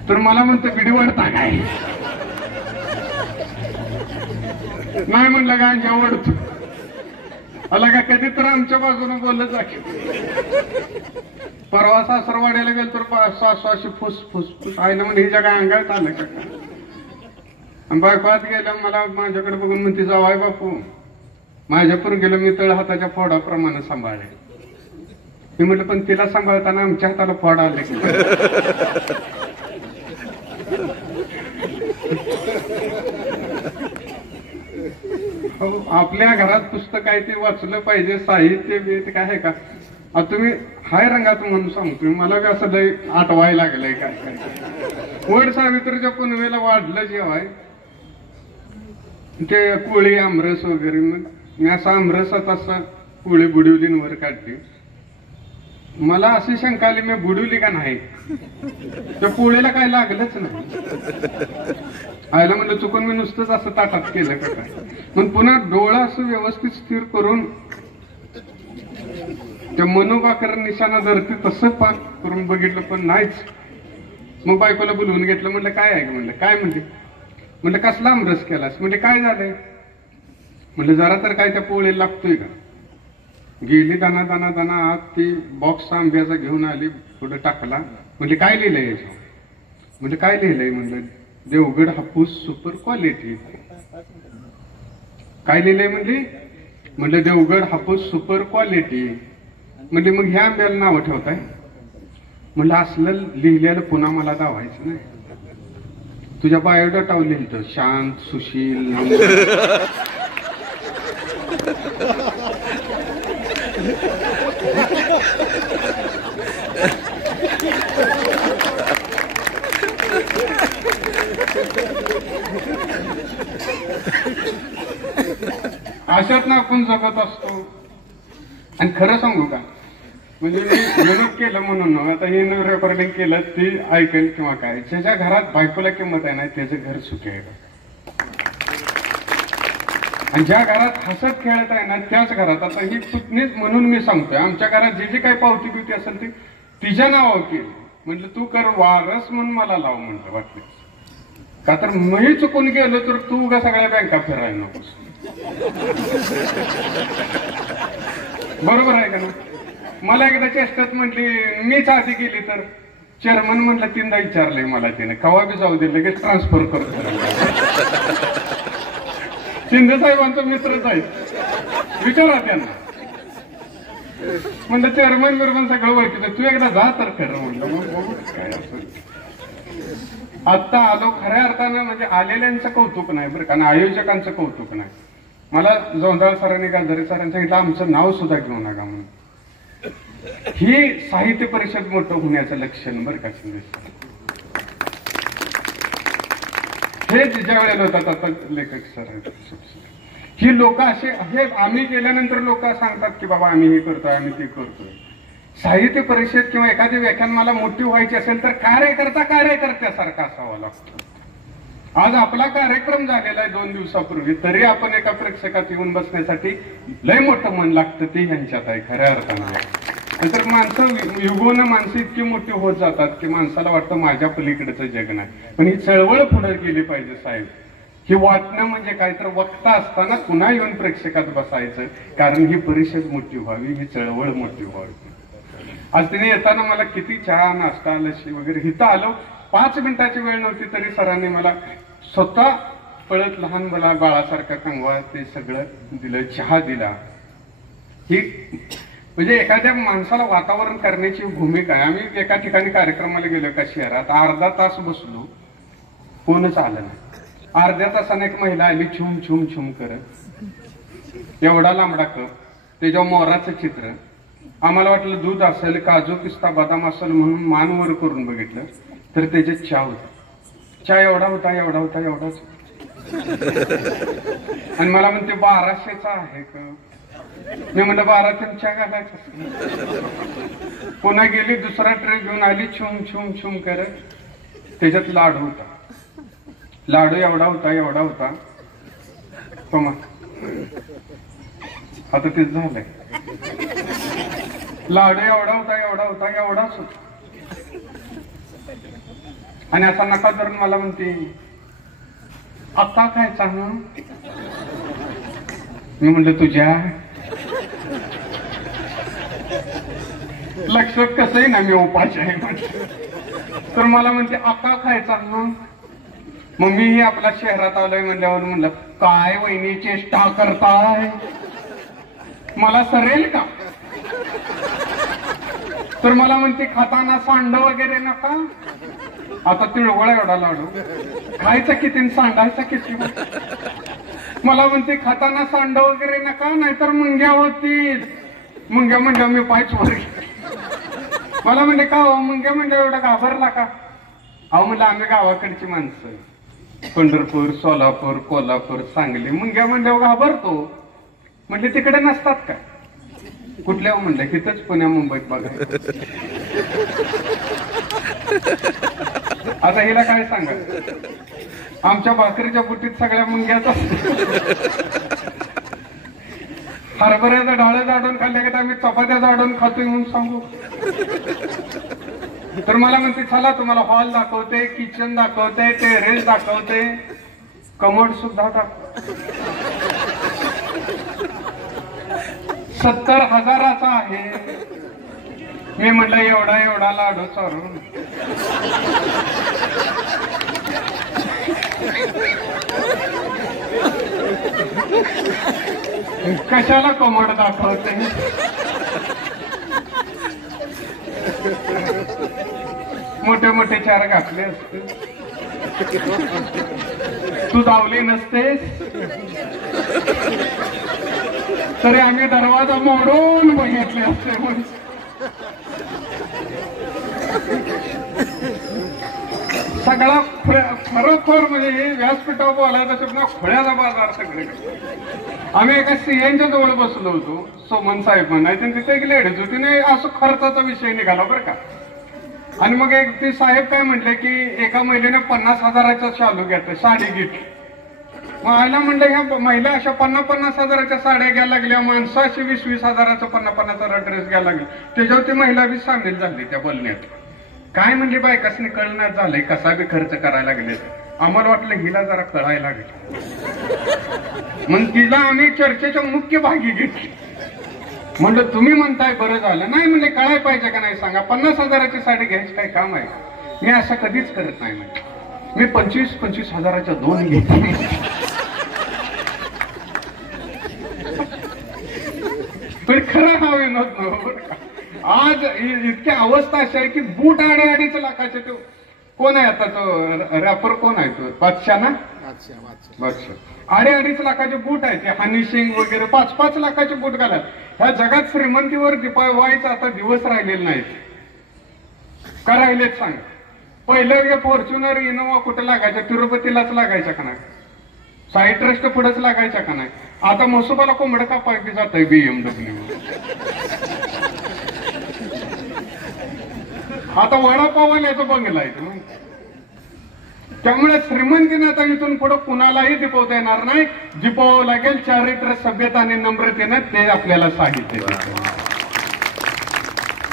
तर मला म्हणतो बिडी वाढता काय, नाही म्हणलं गांजा वाढतो. आला का कधी तर आमच्या बाजूने बोलत जाईल. परवा सासरवाड्याला गेलो तर सासू फुस फुस फुस आईला म्हणजे हिच्या काय अंगात आलं का. बायकोत गेलं मला माझ्याकडे बघून म्हणते जावाय बापू माझ्यापूर गेलो मी तळ हाताच्या फोडाप्रमाणे सांभाळले. मी म्हटलं पण तिला सांभाळताना आमच्या हाताला फोड आले की. आपल्या घरात पुस्तक आहे ते वाचलं पाहिजे, साहित्य बीत काय आहे का. आता तुम्ही हाय रंगात म्हणून सांगतो मला काय असं लय आठवायला लागलंय काय काय. वड सावित्रीच्या पुनवेला वाढलं जेव्हा ते कोळी आमरस वगैरे, मग मी असा आमरसात असं कोळी बुडवली वर काढली. मला अशी शंका आली मी बुडवली का नाही, त्या पोळीला काय लागलंच नाही. आयला म्हणलं चुकून मी नुसतंच असं ताटात केलं का काय. मग पुन्हा डोळा असं व्यवस्थित स्थिर करून त्या मनोबाकर निशाणा धरते तसं पाक करून बघितलं पण नाहीच. मग बायकोला बोलवून घेतलं, म्हटलं काय आहे म्हणलं. काय म्हणते, म्हणलं कसला आमरस केलास, म्हणजे काय झालंय. म्हणलं जरा तर काय त्या पोळीला लागतोय का. गेली दाना दाना दाना आत ती बॉक्स आंब्याचा घेऊन आली, पुढे टाकला. म्हणजे काय लिहिलंय याच्यावर, म्हणजे काय लिहिलंय म्हणलं देवगड हापूस सुपर क्वालिटी. काय लिहिलंय म्हणली, म्हणलं देवगड हापूस सुपर क्वालिटी. म्हणजे मग ह्या आंब्याला नावं ठेवताय. म्हणलं असलं लिहिलेलं पुन्हा मला दावायचं नाही. तुझ्या बायोडाटावर लिहिलं शांत सुशील. अशात ना आपण जगत असतो. आणि खरं सांगू का, म्हणजे मी विरोध केलं म्हणून आता हे रेकॉर्डिंग केलं ती ऐकेल किंवा काय. ज्याच्या घरात बायकोला किंमत आहे ना त्याचं घर सुखी आहे. आणि ज्या घरात हसत खेळत आहे ना त्याच घरात, आता ही पुतणीच म्हणून मी सांगतोय, आमच्या घरात जी जी काही पावती बिवती असेल ती तिच्या नावावर केली. म्हटलं तू कर वारस म्हणून मला लाव म्हटलं वाटलं का, तर मी चुकून गेलो तर तू उगा सगळ्या बँका फिरायला नकोस. बरोबर आहे का ना. मला एकदा चेष्टात म्हटली मीच आधी गेली तर चेअरमन म्हटलं तीनदा विचारलंय मला तिने कवा बी जाऊ दे लगेच ट्रान्सफर करतो. शिंदे साहेबांचा मित्रच आहे, विचारा त्यांना. म्हणलं चेअरमन बिरमन सगळं ओळखीचं, तू एकदा जा तर खरं म्हणलं. मग बघू काय असं. आता आलो खऱ्या अर्थानं, म्हणजे आलेल्यांचं कौतुक नाही बरं का, आयोजकांचं कौतुक नाही. मला जोंधळ सरांनी गाजरे सरांनी सांगितलं आमचं नाव सुद्धा घेऊ नका म्हणून. ही साहित्य परिषद मोठं होण्याचं लक्षण बरं का शिंदे. हे ज्या वेळेला होतात आता लेखक सर, ही लोक असे हे आम्ही केल्यानंतर लोक सांगतात की बाबा आम्ही हे करतोय आम्ही ते करतोय. साहित्य परिषद किंवा एखादी व्याख्यान मला मोठी व्हायची असेल तर कार्यकर्त्यासारखा असावा लागतो. आज आपला कार्यक्रम झालेला आहे 2 दिवसापूर्वी, तरी आपण एका प्रेक्षकात येऊन बसण्यासाठी लय मोठं मन लागतं. ते ह्यांच्यात आहे खऱ्या अर्थाने. नंतर माणसं युगोनं माणसं इतकी मोठी होत जातात की माणसाला वाटतं माझ्या पलीकडचं जग नाही. पण ही चळवळ पुढे गेली पाहिजे साहेब. ही वाटणं म्हणजे काय तर वक्ता असताना पुन्हा येऊन प्रेक्षकात बसायचं, कारण ही परिषद मोठी व्हावी, ही चळवळ मोठी व्हावी. आज तिने येताना मला किती चहा नाश्ता लशी वगैरे इथं आलो 5 मिनिटाची वेळ नव्हती तरी सरांनी मला स्वतः पळत लहान मला बाळासारखा कंगवा ते सगळं दिलं, चहा दिला. ही म्हणजे एखाद्या माणसाला वातावरण करण्याची भूमिका आहे. आम्ही एका ठिकाणी कार्यक्रमाला गेलो एका शहरात, अर्धा तास बसलो, कोणच आलं नाही. अर्ध्या तासाने एक महिला आली छुम छुम छुम करत, एवढा लांबडा कप, त्याच्यावर मोराचं चित्र. आम्हाला वाटलं दूध असेल, काजू पिस्ता बदाम असेल म्हणून मान वर करून बघितलं तर त्याच्यात चहा होता. चहा एवढा होता एवढाच. आणि मला म्हणते 1200चा आहे का. मी म्हणलं 12 चहा घालायचं. पुन्हा गेली दुसरा ट्रे घेऊन आली छुम छुम छुम करत, त्याच्यात लाडू होता. लाडू एवढा होता तो आता तेच झालंय. लाडू एवढाच होता आणि असा नका धरून मला म्हणते आता खायचा ना. मी म्हणलं तुझ्या लक्षात कसंही ना मी उपाशी आहे म्हणजे. तर मला म्हणते आता खायचा ना. मग मीही आपल्या शहरात आलोय म्हणल्यावर म्हणलं काय वहिनी चेष्टा करताय, मला सरेल का. तर मला म्हणते खाताना सांड वगैरे नका. आता तिळगोळा एवढा लाडू खायचा किती सांडायचा किती. मला म्हणते खाताना सांड वगैरे नका नाहीतर मुंग्या होतील. मुंग्या म्हणजे मी पायच वर. मला म्हणते का मुंग्या म्हणजे एवढा घाबरला का. अहो म्हणलं आम्ही गावाकडची माणसं, पंढरपूर, सोलापूर, कोल्हापूर, सांगली, मुंग्या म्हणल्यावर घाबरतो. म्हणजे तिकडे नसतात का. कुठल्या म्हणलं तिथंच पुण्या मुंबईत बघा. आता हिला काय सांगा, आमच्या भाकरीच्या बुटीत सगळ्या मुंग्याच हरभऱ्याचं ढाळं जाडून खाल्ले का आम्ही चपात्या जाडून खातोय म्हणून सांगू. तर मला म्हणते चला तुम्हाला हॉल दाखवते, किचन दाखवते, टेरेस दाखवते, कमोड सुद्धा दाखवते. 70,000चा आहे. मी म्हटलं एवढा लाडू चारून कशाला कमोड दाखवते. मोठे चार घातले असते तू धावली नसतेस तरी आम्ही दरवाजा मोडून बघितले असते. म्हणून सगळा खरोखर म्हणजे हे व्यासपीठावर बोलायचा शब्द खोळ्याचा बाजार सगळे. आम्ही एका सीएनच्या जवळ बसलो होतो, सोमन साहेब म्हणायचे, तिथे एक लेडीज होती नाही, असं खर्चाचा विषय निघाला बरं का. आणि मग एक ते साहेब काय म्हटले की एका महिलेने 50,000चा शालू घेतला, साडी घेतली. मग आयला म्हणलं ह्या महिला अशा 50,000च्या साड्या घ्यायला लागल्या, माणसं अशी 20,000चा 50,000चा ड्रेस घ्यायला लागले. त्याच्यावर ती महिला बी सामील झाली त्या बोलण्यात. काय म्हणजे बायकासने कळण्यात झालंय कसा बी खर्च करायला लागले. आम्हाला वाटलं हिला जरा कळायला लागेल, मग तिला आम्ही चर्चेच्या मुख्य भागी घेतली. म्हणलं तुम्ही म्हणताय बरं झालं. नाही म्हणजे कळायला पाहिजे का नाही सांगा. 50,000ची साडी घ्यायची काय काम आहे. मी असं कधीच करत नाही. मी 25,000च्या 2 घेते. पण खरं हा विनोद नव्हता. आज इतकी अवस्था अशी आहे की बूट 2.5 लाखाचे. तो कोण आहे आता तो रॅपर कोण आहे तो बादशाह ना, बादशाह 2.5 लाखाचे बूट आहेत. ते हनी सिंग वगैरे 5-5 लाखाचे बूट घालत. ह्या जगात श्रीमंतीवर व्हायचा आता दिवस राहिलेले नाहीत का. राहिलेत सांग. पहिलं फॉर्च्युनर इनोवा कुठे लागायच्या, तिरुपतीलाच लागायच्या का नाही, सायट्रस्ट पुढेच लागायच्या का नाही. आता मसोबाला कोंबड कापाय बी जात आहे BMW. आता वडापावाल्याचं बंगला आहे. त्यामुळे श्रीमंतीने आता इथून पुढे कुणालाही दिपवता येणार नाही. दिपवावं लागेल चारित्र्य, सभ्यता आणि नम्रतेनं. ते आपल्याला साहित्य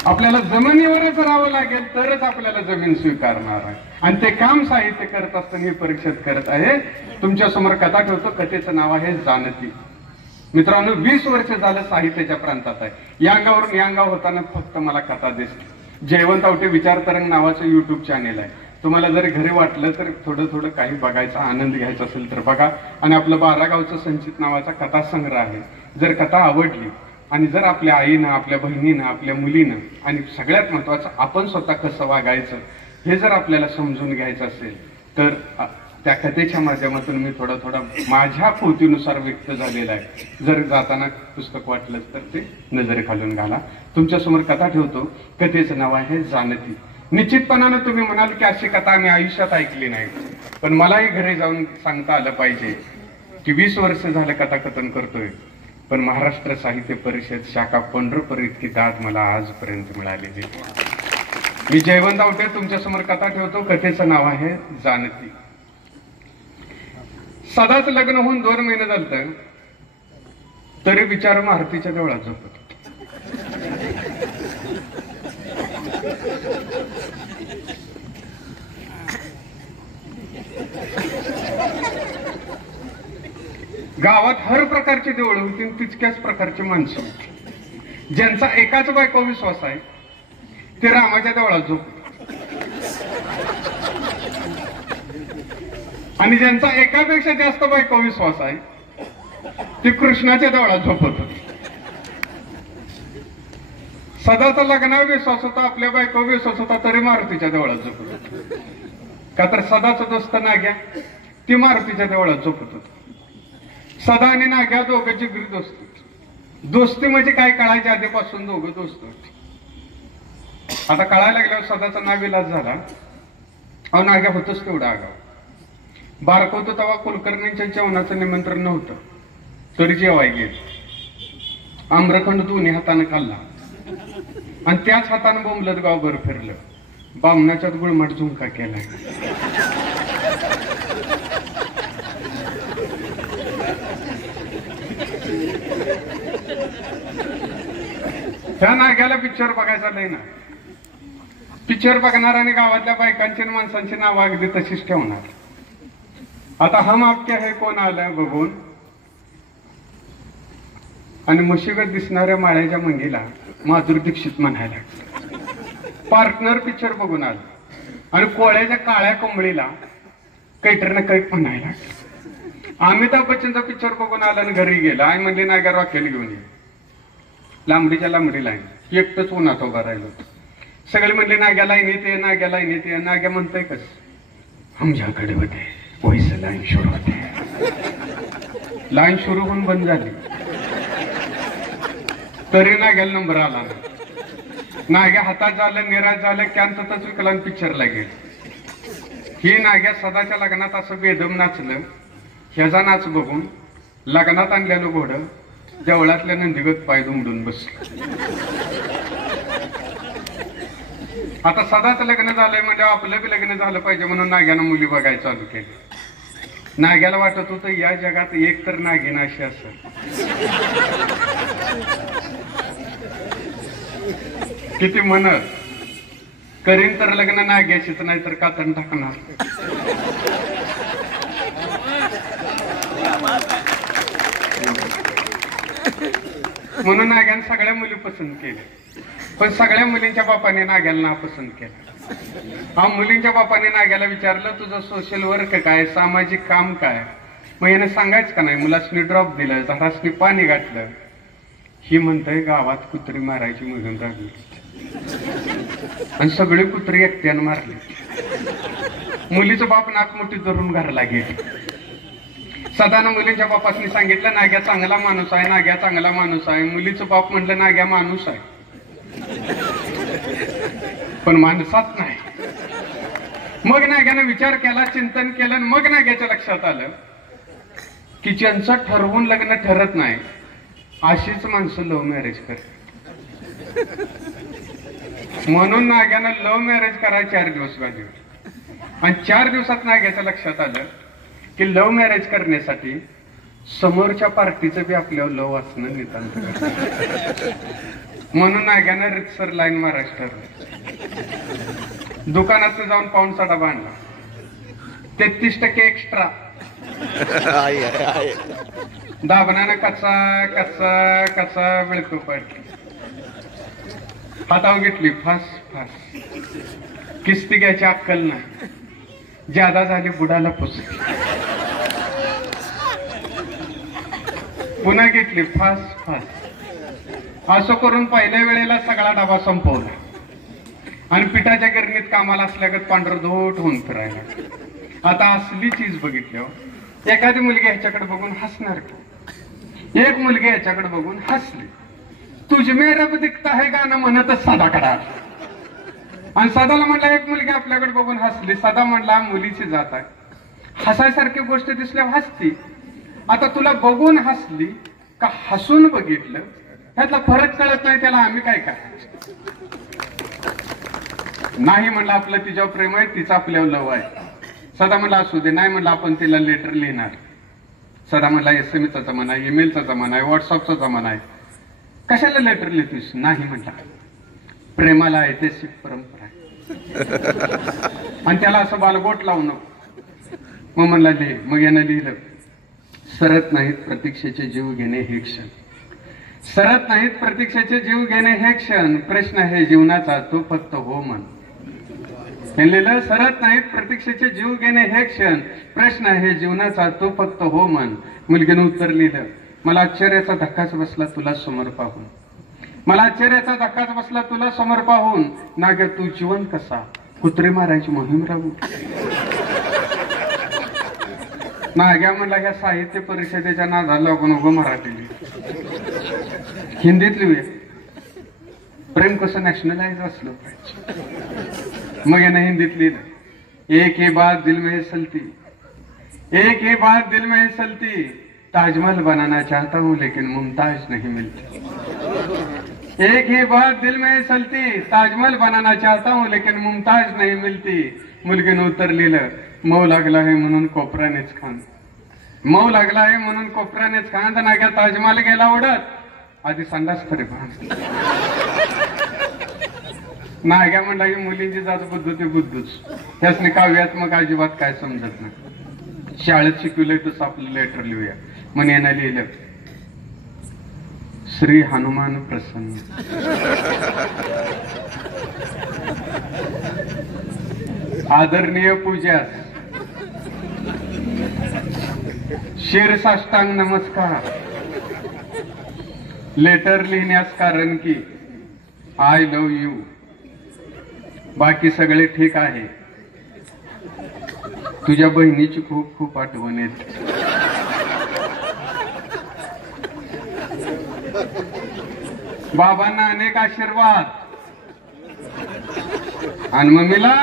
आपल्याला जमिनीवरच राहावं लागेल तरच आपल्याला जमीन स्वीकारणार आहे. आणि ते काम साहित्य करत असताना ही परिषद करत आहे. तुमच्या समोर कथा ठेवतो. कथेचं नाव आहे जानती. मित्रांनो 20 वर्ष झालं साहित्याच्या प्रांतात आहे. यांगावरून यांगाव होताना फक्त मला कथा दिसते. जयवंत आवटे विचार तरंग नावाचं युट्यूब चॅनेल आहे. तुम्हाला जर घरी वाटलं तर थोडं काही बघायचा आनंद घ्यायचा असेल तर बघा. आणि आपलं 12 गावचं संचित नावाचा कथा संग्रह आहे. जर कथा आवडली आणि जर आपल्या आईनं, आपल्या बहिणीनं, आपल्या मुलीनं आणि सगळ्यात महत्वाचं आपण स्वतः कसं वागायचं हे जर आपल्याला समजून घ्यायचं असेल तर त्या कथेच्या माध्यमातून मी थोडा माझ्या पोथीनुसार व्यक्त झालेला आहे. जर जाताना पुस्तक वाटलं तर ते नजरे खालून घाला. तुमच्या समोर कथा ठेवतो. कथेचं नाव आहे जानती. निश्चितपणानं तुम्ही म्हणाल की अशी कथा आम्ही आयुष्यात ऐकली नाही, पण मलाही घरी जाऊन सांगता आलं पाहिजे की 20 वर्ष झालं कथाकथन करतोय, पण महाराष्ट्र साहित्य परिषद शाखा पंढरपूर इतकी दाद मला आजपर्यंत मिळालेली. मी जयवंत आवटे तुमच्या समोर कथा ठेवतो. कथेचं नाव आहे जानती. सदाच लग्न होऊन 2 महिने झालं तरी बिचार मारुतीच्या देवळात झोपत. गावात हर प्रकारची देवळं होती, तितक्याच प्रकारची माणसं होती. ज्यांचा एकाच बायको विश्वास आहे ते रामाच्या देवळात झोपत, आणि ज्यांचा एकापेक्षा जास्त बायको विश्वास आहे ते कृष्णाच्या देवळात झोपत. सदाचा लग्नावर विश्वास होता, आपल्या बायको विश्वास होता, तरी मारुतीच्या देवळात झोपत होत. का तर सदाचा दोस्त नाग्या ती मारुतीच्या देवळात झोपत होत. सदा आणि नाग्या दोघं जिगरी दोस्त. दोस्ती म्हणजे काय कळायच्या आधीपासून दोघं दोस्त होते. आता कळायला लागल्यावर सदाचा नाविलाज झाला. अहो नाग्या होतच तेवढा आगाव. बारकवतो तेव्हा कुलकर्णींच्या जेवणाचं निमंत्रण नव्हतं तरी जेवाय गेलं. आम्रखंड दोन्ही हाताने खाल्ला आणि त्याच हाताने बोंबलत गावभर फिरलं. बामणाच्यात गुळमट झुंका केलाय. त्या नाग्याला पिक्चर बघायचा नाही ना. पिक्चर बघणार आणि गावातल्या बायकांची माणसांची नावं अगदी तशीच ठेवणार. आता हम आपके है कोण आलाय बघून आणि मुशिगत दिसणाऱ्या माळ्याच्या मंगीला माधुरी दीक्षित म्हणायला. पार्टनर पिक्चर बघून आला आणि कोळ्याच्या काळ्या कमळीला कैटरनं कैट म्हणायला. अमिताभ बच्चनचा पिक्चर बघून आला आणि घरी गेला. आई म्हणली नाग्या रॉकेल घेऊन ये. लांबडीच्या लांबडी लाईन, एकटंच उन्हात उभा राहिलो. सगळे म्हणले नाग्या लाईन येते, नाग्या लाईन येते. नाग्या म्हणतोय कस आमच्याकडे होते वैसे लाईन सुरू होते. लाईन सुरू होऊन बंद झाली तरी नाग्याला नंबर आला नाही. नाग्या हातात झालं, निराश झालं, कॅन्सरच विकला पिक्चरला गेलं. ही नाग्या सदाच्या लग्नात असं बेदम नाचलं. ह्याचा नाच बघून लग्नात आणलेलं घोडं देवळातल्या नंदीगत पाय दुमडून बसलं. आता सदाच लग्न झालंय म्हणजे आपलं बी लग्न झालं पाहिजे म्हणून नाग्यानं मुली बघायला चालू केली. नाग्याला वाटत होतं या जगात एक तर नागिन अशी असेल किती म्हणत करीन तर लग्न नाग्याशीच, नाही तर कातण टाकणार. म्हणून नाग्याने सगळ्या मुली पसंत केल्या. पण सगळ्या मुलींच्या बापाने नाग्याला नापसंत केलं. हा मुलींच्या बापाने नाग्याला विचारलं तुझं सोशल वर्क काय, सामाजिक काम काय. मग याने सांगायचं का नाही. मुलासनी ड्रॉप दिलं, झाडासनी पाणी घातलं. ही म्हणतंय गावात कुत्री मारायची मोहीम राहिली आणि सगळे कुत्री एकट्यानं मारले. मुलीचं बाप नाकमुठी धरून घरला गेले. सदानं मुलींच्या बापासनी सांगितलं नाग्या चांगला माणूस आहे, नाग्या चांगला माणूस आहे. मुलीचं बाप म्हटलं नाग्या माणूस आहे पण माणसात नाही. मग नाग्यानं विचार केला, चिंतन केलं, मग नाग्याच्या लक्षात आलं की ज्यांचं ठरवून लग्न ठरत नाही अशीच माणसं लव्ह मॅरेज करतात. म्हणून नाग्यानं लव्ह मॅरेज करायला 4 दिवस गाजवले. आणि 4 दिवसात नाग्याच्या लक्षात आलं की लव्ह मॅरेज करण्यासाठी समोरच्या पार्टीचं बी आपल्यावर लव असणं नितांत. म्हणून नाग्यानं रितसर लाईन महाराष्ट्रात दुकानात जाऊन पाऊंडचा डबा आणला. 33% एक्स्ट्रा. दाबणानं कच्चा कच्चा कच्चा बिळकू पडली. हातावर घेतली फास फास. किस्ती घ्यायची अक्कल नाही. ज्यादा झाली बुडाला पुसली. पुन्हा घेतली फास फास. असं करून पहिल्या वेळेला सगळा डबा संपवला आणि पिठाच्या गिरणीत कामाला असल्यागत पांढरधोट होऊन फिरायला. आता असली चीज बघितल्यावर एखादी मुलगी ह्याच्याकडे बघून हसणार की. एक मुलगी ह्याच्याकडे बघून हसली. तुझ में रब दिखता है गाणं म्हणतच सदा करा. आणि सदाला म्हटलं एक मुलगी आपल्याकडे बघून हसली. सदा म्हटला मुलीची जात आहे. हसायसारखी गोष्ट दिसल्यावर हसती. आता तुला बघून हसली का हसून बघितलं ह्यातला फरक कळत नाही. त्याला आम्ही काय करायचं. नाही म्हणलं आपलं तिच्यावर प्रेम आहे, तिचं आपल्यावर लव आहे. सदा म्हणलं असू दे. नाही म्हणलं आपण तिला लेटर लिहिणार. सदा म्हणला SMS चा जमाना आहे, ईमेलचा जमाना आहे, व्हॉट्सअपचा जमाना आहे, कशाला लेटर लिहितोस? नाही म्हटला, प्रेमाला ऐतिहासिक परंपरा आहे आणि त्याला असं बालगोट लावू नको. मग म्हणला लिह. मग यानं लिहिलं, सरत नाहीत प्रतीक्षेचे जीव घेणे हे क्षण, सरत नाहीत प्रतीक्षेचे जीव घेणे हे क्षण, प्रश्न आहे जीवनाचा तो फक्त हो म्हण. हे लिहिलं, सरत नाहीत प्रतीक्षेचे जीव घेणे हे क्षण, प्रश्न आहे जीवनाचा तो फक्त हो म्हण. मुलगीनं उत्तर लिहिलं, मला आश्चर्याचा धक्काच बसला तुला समोर पाहून, मला आश्चर्याचा धक्काच बसला तुला समोर पाहून, नाग्या तू जीवन कसा कुत्रे मारायची मोहीम राहू. नाग्या म्हणला, ह्या साहित्य परिषदेच्या नादाला लागून उगं मराठी हिंदीत लिहूया, प्रेम कसं नॅशनलाइज असलं पाहिजे. मग यानं हिंदीत लिहिलं, एक ही बात दिल में चलती, एक ही बात दिल में चलती, ताजमहल बनाना चाहता हूं लेकिन मुमताज नहीं मिलती. एक ही बात दिल में चलती, ताजमहल बनाना चाहता हूं लेकिन मुमताज नहीं मिलती. मुलगीनं उत्तर लिहिलं, मऊ लागला आहे म्हणून कोपऱ्यानेच खांद, मऊ लागला आहे म्हणून कोपऱ्यानेच खांद, नाग्या ताजमहल गेला उडत आधी संडास तरी बांध. नाग्या म्हणला, ही मुलींची जात बुद्धू ते बुद्धूच, त्यासने काव्यात्मक अजिबात काय समजत नाही. शाळेत शिकवलंय तसं आपलं लेटर लिहूया. मग यानं लिहिलं, श्री हनुमान प्रसन्न, आदरणीय पूज्यास शिरसाष्टांग नमस्कार. लेटर लिहिण्यास कारण की आय लव्ह यू, बाकी सगळे ठीक आहे, तुझ्या बहिणीची खूप खूप आठवण येते. बाबांना अनेक आशीर्वाद आणि मम्मीला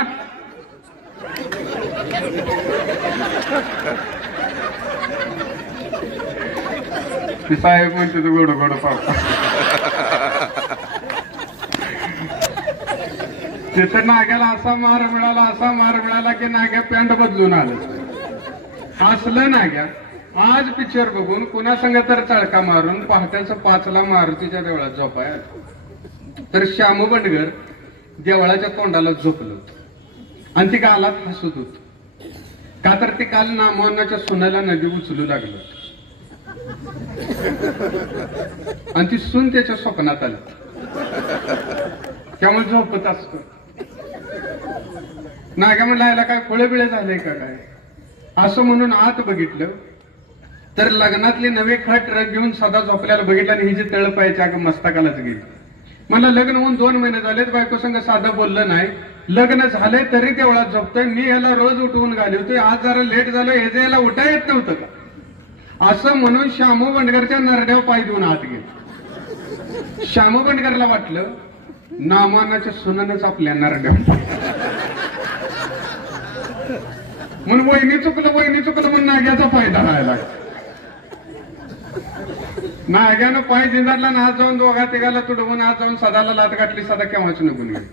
ती साहेब म्हणते तू गोड गोड पापा. तिथे नाग्याला असा मार मिळाला, असा मार मिळाला की नाग्या पॅन्ट बदलून आलं. असलं नाग्या आज पिक्चर बघून कुणा संग तर चळका मारून पहाट्याचं 5ला मारुतीच्या देवळात झोपाय. तर श्यामू बंडगर देवळाच्या तोंडाला झोपलं आणि ती गालात हसत होत, का तर ते काल नामवन्नाच्या सुनाला नदी उचलू लागलं आणि ती सून त्याच्या स्वप्नात आली, त्यामुळे झोपत असतो. नाग्या म्हणला, याला काय खोळेबिळे झाले का काय, असं म्हणून आत बघितलं तर लग्नातले नवे खट ट्रक घेऊन सदा झोपल्याला बघितलं आणि ही जी तळपायच्या मस्तकालाच गेली. मला लग्न होऊन 2 महिने झालेत, बायको संग साधं बोललं नाही, लग्न झालंय तरी देवळात झोपतोय, मी याला रोज उठवून घालवतोय, आज जरा लेट झालं, हे याला उठा येत नव्हतं का, असं म्हणून श्यामू बंडगरच्या नरड्यावर पाय देऊन आत गेले. श्यामू बंडगरला वाटलं नामानाच्या सुनानच आपल्या नरड्यावर, म्हणून वहिनी चुकलं म्हणून नाग्याचा फायदा व्हायला. नाग्यानं पाय जिंदारला ना आज जाऊन दोघा तिघाला तुडवून आज जाऊन सदाला लात गाठली, सदा केव्हाच निघून गेली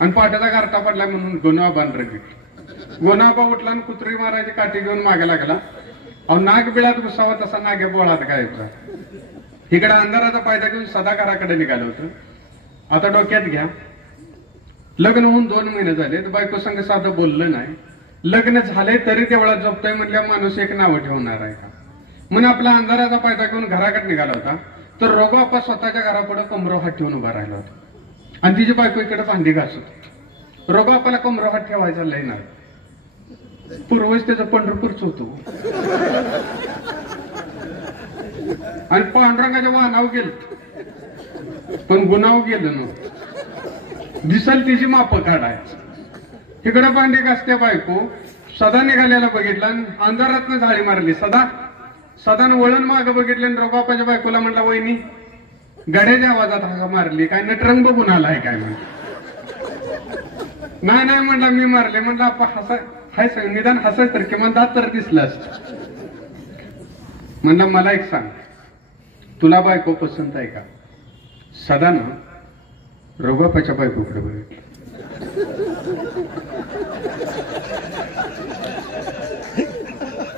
आणि पाट्याचा गारटा पडला म्हणून गोनाबा बांधर गेली. गोनाबा उठला आणि कुत्री मारायची काठी घेऊन मागे लागला. अहो नाग बिळात घुसावा तसा नाग्या बोळात गायचा. इकडे अंधाराचा फायदा घेऊन सदा घराकडे निघालं होतं. आता डोक्यात घ्या, लग्न होऊन 2 महिने झाले, बायको संग साधं बोललं नाही, लग्न झाले तरी देवळात झोपतोय म्हणल्या माणूस एक नाव ठेवणार आहे का, म्हणून आपला अंधाराचा फायदा घेऊन घराकडे निघाला होता. तर रोगाप्पा स्वतःच्या घरापुढे कमरो हात ठेवून उभा राहिला होता आणि तिची बायको इकडे भांडी घासत. रोगाप्पाला कमरो हात ठेवायचा लय नाही, पूर्वज त्याचं पंढरपूरच होतो आणि पांडुरंगाच्या वाहनाव गेलं पण गुन्हाव गेलं नव्हतं. दिसल तिची माप काढायचं. तिकडे भांडी घासत्या बायको सदा निघाल्याला बघितला आणि अंधारातनं झाडी मारली. सदानं वळण मागं बघितलं आणि रोगापाच्या बायकोला म्हणला, वहिनी गड्याच्या आवाजात हाका मारली काय, नटरंग बघून आलाय काय म्हणलं. नाही म्हणला मी मारले. म्हणलं आपण हसाय हाय सगळं निदान हसाय तर किमान दात तर दिसलं असत. म्हणलं मला एक सांग, तुला बायको पसंत आहे का. सदानं रोगापाच्या बायकोकडे बघितलं.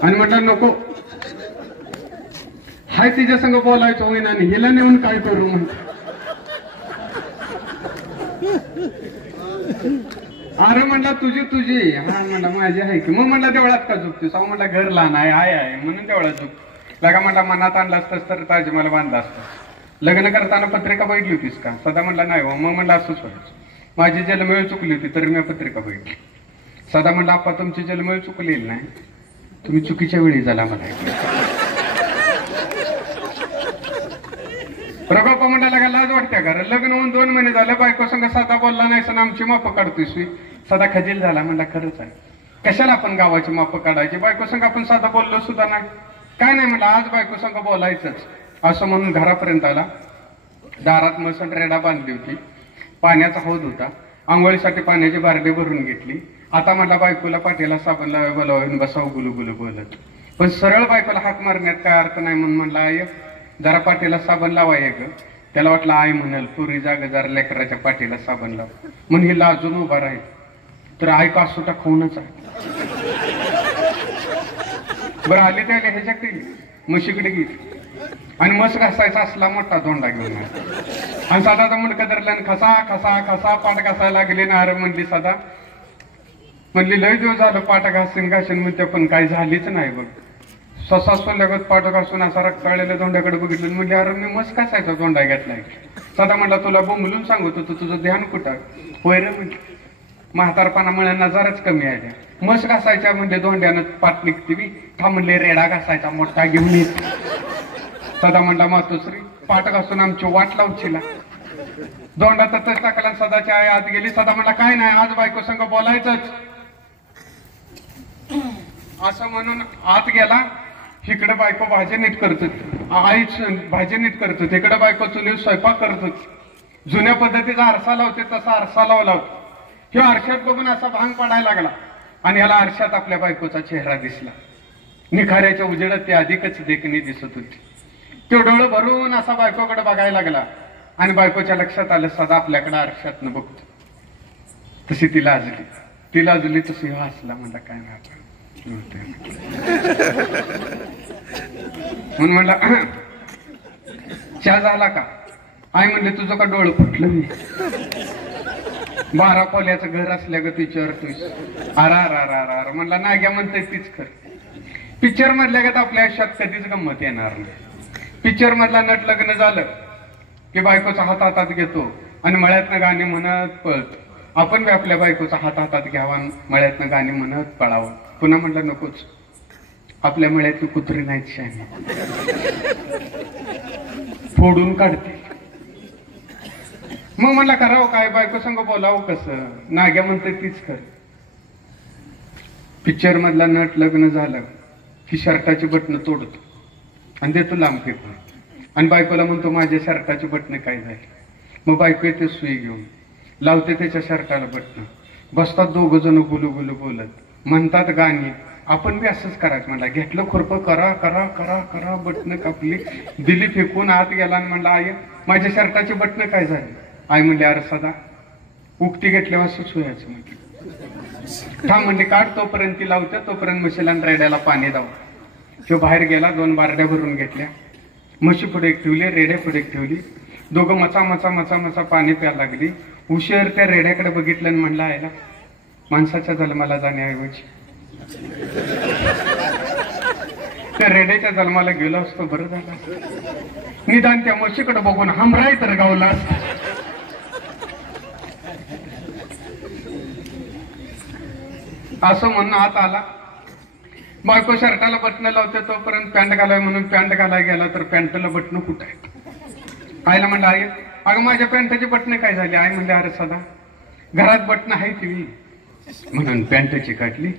आणि म्हटलं नको, हाय तिच्या संग बोलायचं होईना आणि हिला नेऊन काय करू म्हणतो. अरे म्हणला तुझी तुझी, हा म्हणला माझी आहे की. मग म्हणला देवळात का झुकतोस? अहो म्हणला घर लहान आहे म्हणून देवळात झुक. लगा म्हणला मनात आणला असतंस तर ताजमहल बांधला असतं. लग्न करताना पत्रिका बघितली होतीस का? सदा म्हणला नाही हो. मग म्हणला असंच व्हायचं. माझी जन्मवेळ चुकली होती तर मी पत्रिका बघितली. सदा म्हणला आप्पा तुमची जन्मवेळ चुकलेली नाही, तुम्ही चुकीच्या वेळी झाला मला. रघोपा म्हणला लागा लाज वाटते का? लग्न होऊन 2 महिने झालं बायको संग साधा बोलला नाही सण आमची माप काढतोस. सदा खजील झाला. म्हणला खरंच आहे, कशाला आपण गावाची माप काढायची? बायको संग आपण साधा बोललो सुद्धा नाही. काय नाही म्हणला आज बायको संग बोलायचंच. असं म्हणून घरापर्यंत आला. दारात मसन रेडा बांधली होती, पाण्याचा हौद होता, आंघोळीसाठी पाण्याची बारडी भरून घेतली. आता म्हणला बायकोला पाठीला साबण लावाय बोलावून बसाव गुलू गुलू बोलत. पण सरळ बायकोला हाक मारण्यात काय अर्थ नाही म्हणून म्हणला आय जरा पाठीला साबण लावाय ग. त्याला वाटलं आई म्हणाल पुरी जाग जरा लेकराच्या पाठीला साबण लाव म्हणून ही लाजून उभा राहील. तर आई कासुटा खाऊनच आहे. बरं आली त्याला ह्याच्याकडे म्हशीकडे गेली आणि मस घासायचा असला मोठा धोंडा घेऊन आणि सदाचा मुंडका धरला आणि खसा खसा खसा पाठ घासायला लागले ना. अरे म्हणली सदा म्हणली लय दिवस झालं पाठ घासून घासून म्हणते पण काही झालीच नाही बघ. ससा सोल्यागत पाठ घासून असा रक्ताळलेल्या धोंड्याकडे बघितलं. म्हणजे अरे मी मस घासायचा धोंडा घेतलाय. सदा म्हणला तुला बोंबलून सांगत होतो तुझं ध्यान कुठं? होय रे म्हणजे म्हातारपणा मुलांना जराच कमी आहे. मस घासायच्या म्हणजे धोंड्यानं पाठ निघते बी. था म्हणले रेडा घासायचा मोठा घेऊन येत. सदा म्हणला मातोश्री पाठ घासून आमची वाट लावशीला. धोंडा तर टाकला. सदाची आई आत गेली. सदा म्हणला काय नाही आज बायको संग बोलायचंच. असं म्हणून आत गेला. इकडे बायको भाजी नीट करत होती, आई भाजी नीट करत होती. इकडे बायको चुलीवर स्वयंपाक करत होती. जुन्या पद्धतीचा आरसा लावते तसा आरसा लावला होता. किंवा आरशात बघून असा भांग पडायला लागला आणि याला आरशात आपल्या बायकोचा चेहरा दिसला. निखाऱ्याच्या उजेडात ती अधिकच देखणी दिसत होती. तो डोळं भरून असा बायकोकडे बघायला लागला आणि बायकोच्या लक्षात आलं सदा आपल्याकडे आरशातनं बघतो. तशी ती लाजली तशी हसला. म्हणला काय नाही म्हणून म्हणला चहा झाला का? आई म्हणले तुझं का डोळं फुटलं? मी 12 खोल्याचं घर असल्या ग विचारतोय. अरा म्हणला नाग्या म्हणते तीच खर. पिक्चर मधल्या गत आपल्या आयुष्यात कधीच गंमत येणार नाही. पिक्चर मधला नट लग्न झालं की बायकोचा हात हातात घेतो आणि मळ्यातनं गाणी म्हणत पळतो. आपण बी आपल्या बायकोचा हात हातात घ्यावा, मळ्यातनं गाणी म्हणत पळावं. पुन्हा म्हटलं नकोच, आपल्या मळ्यातली कुत्री नाहीत शाही फोडून काढते. मग म्हणला करावं काय? बायको संग बोलावं कसं? नाग्या म्हणते तीच कर. पिक्चर मधला नट लग्न झालं की शर्टाची बटणं तोडतो आणि देतो लांब फेकून आणि बायकोला म्हणतो माझ्या शर्टाची बटणं काय झाली. मग बायको येते सुई घेऊन लावते त्याच्या शर्टाला बटणं. बसतात 2 जण गुलू गुलू बोलत, म्हणतात गाणी. आपण बी असंच करायचं. म्हणला घेतलं खुरपं करा करा करा करा बटणं कापली, दिली फेकून आत गेला आणि म्हणला आई माझ्या शर्टाची बटणं काय झाली? आई म्हणली अरे सदा उक्ती घेतल्यावर असंच व्हायचं. म्हटलं थांब म्हणले काढ. तोपर्यंत ती लावते तोपर्यंत म्हशीला रेड्याला पाणी दाव. तो बाहेर गेला. 2 बारड्या भरून घेतल्या. म्हशी पुढे एक ठेवली, रेड्या पुढे एक ठेवली. दोघं मचा मचा मचा मचा पाणी प्यायला लागली. उशीर त्या रेड्याकडे बघितलं आणि म्हणला आयला माणसाच्या जन्माला जाण्याऐवजी त्या रेड्याच्या जन्माला गेलो असतो बरं झालं. निदान त्या म्हशीकडे बघून हमराय तर गावला. असं म्हणून आत आला. बायको शर्टाला बटणं लावते तोपर्यंत पॅन्ट घालाय म्हणून पॅन्ट घालायला गेला तर पॅन्टला बटणं कुठं आहे? आईला म्हणलं आई अगं माझ्या पॅन्टची बटणं काय झाली? आई म्हणले अरे सदा घरात बटणं आहे ती म्हणून पॅन्टची काढली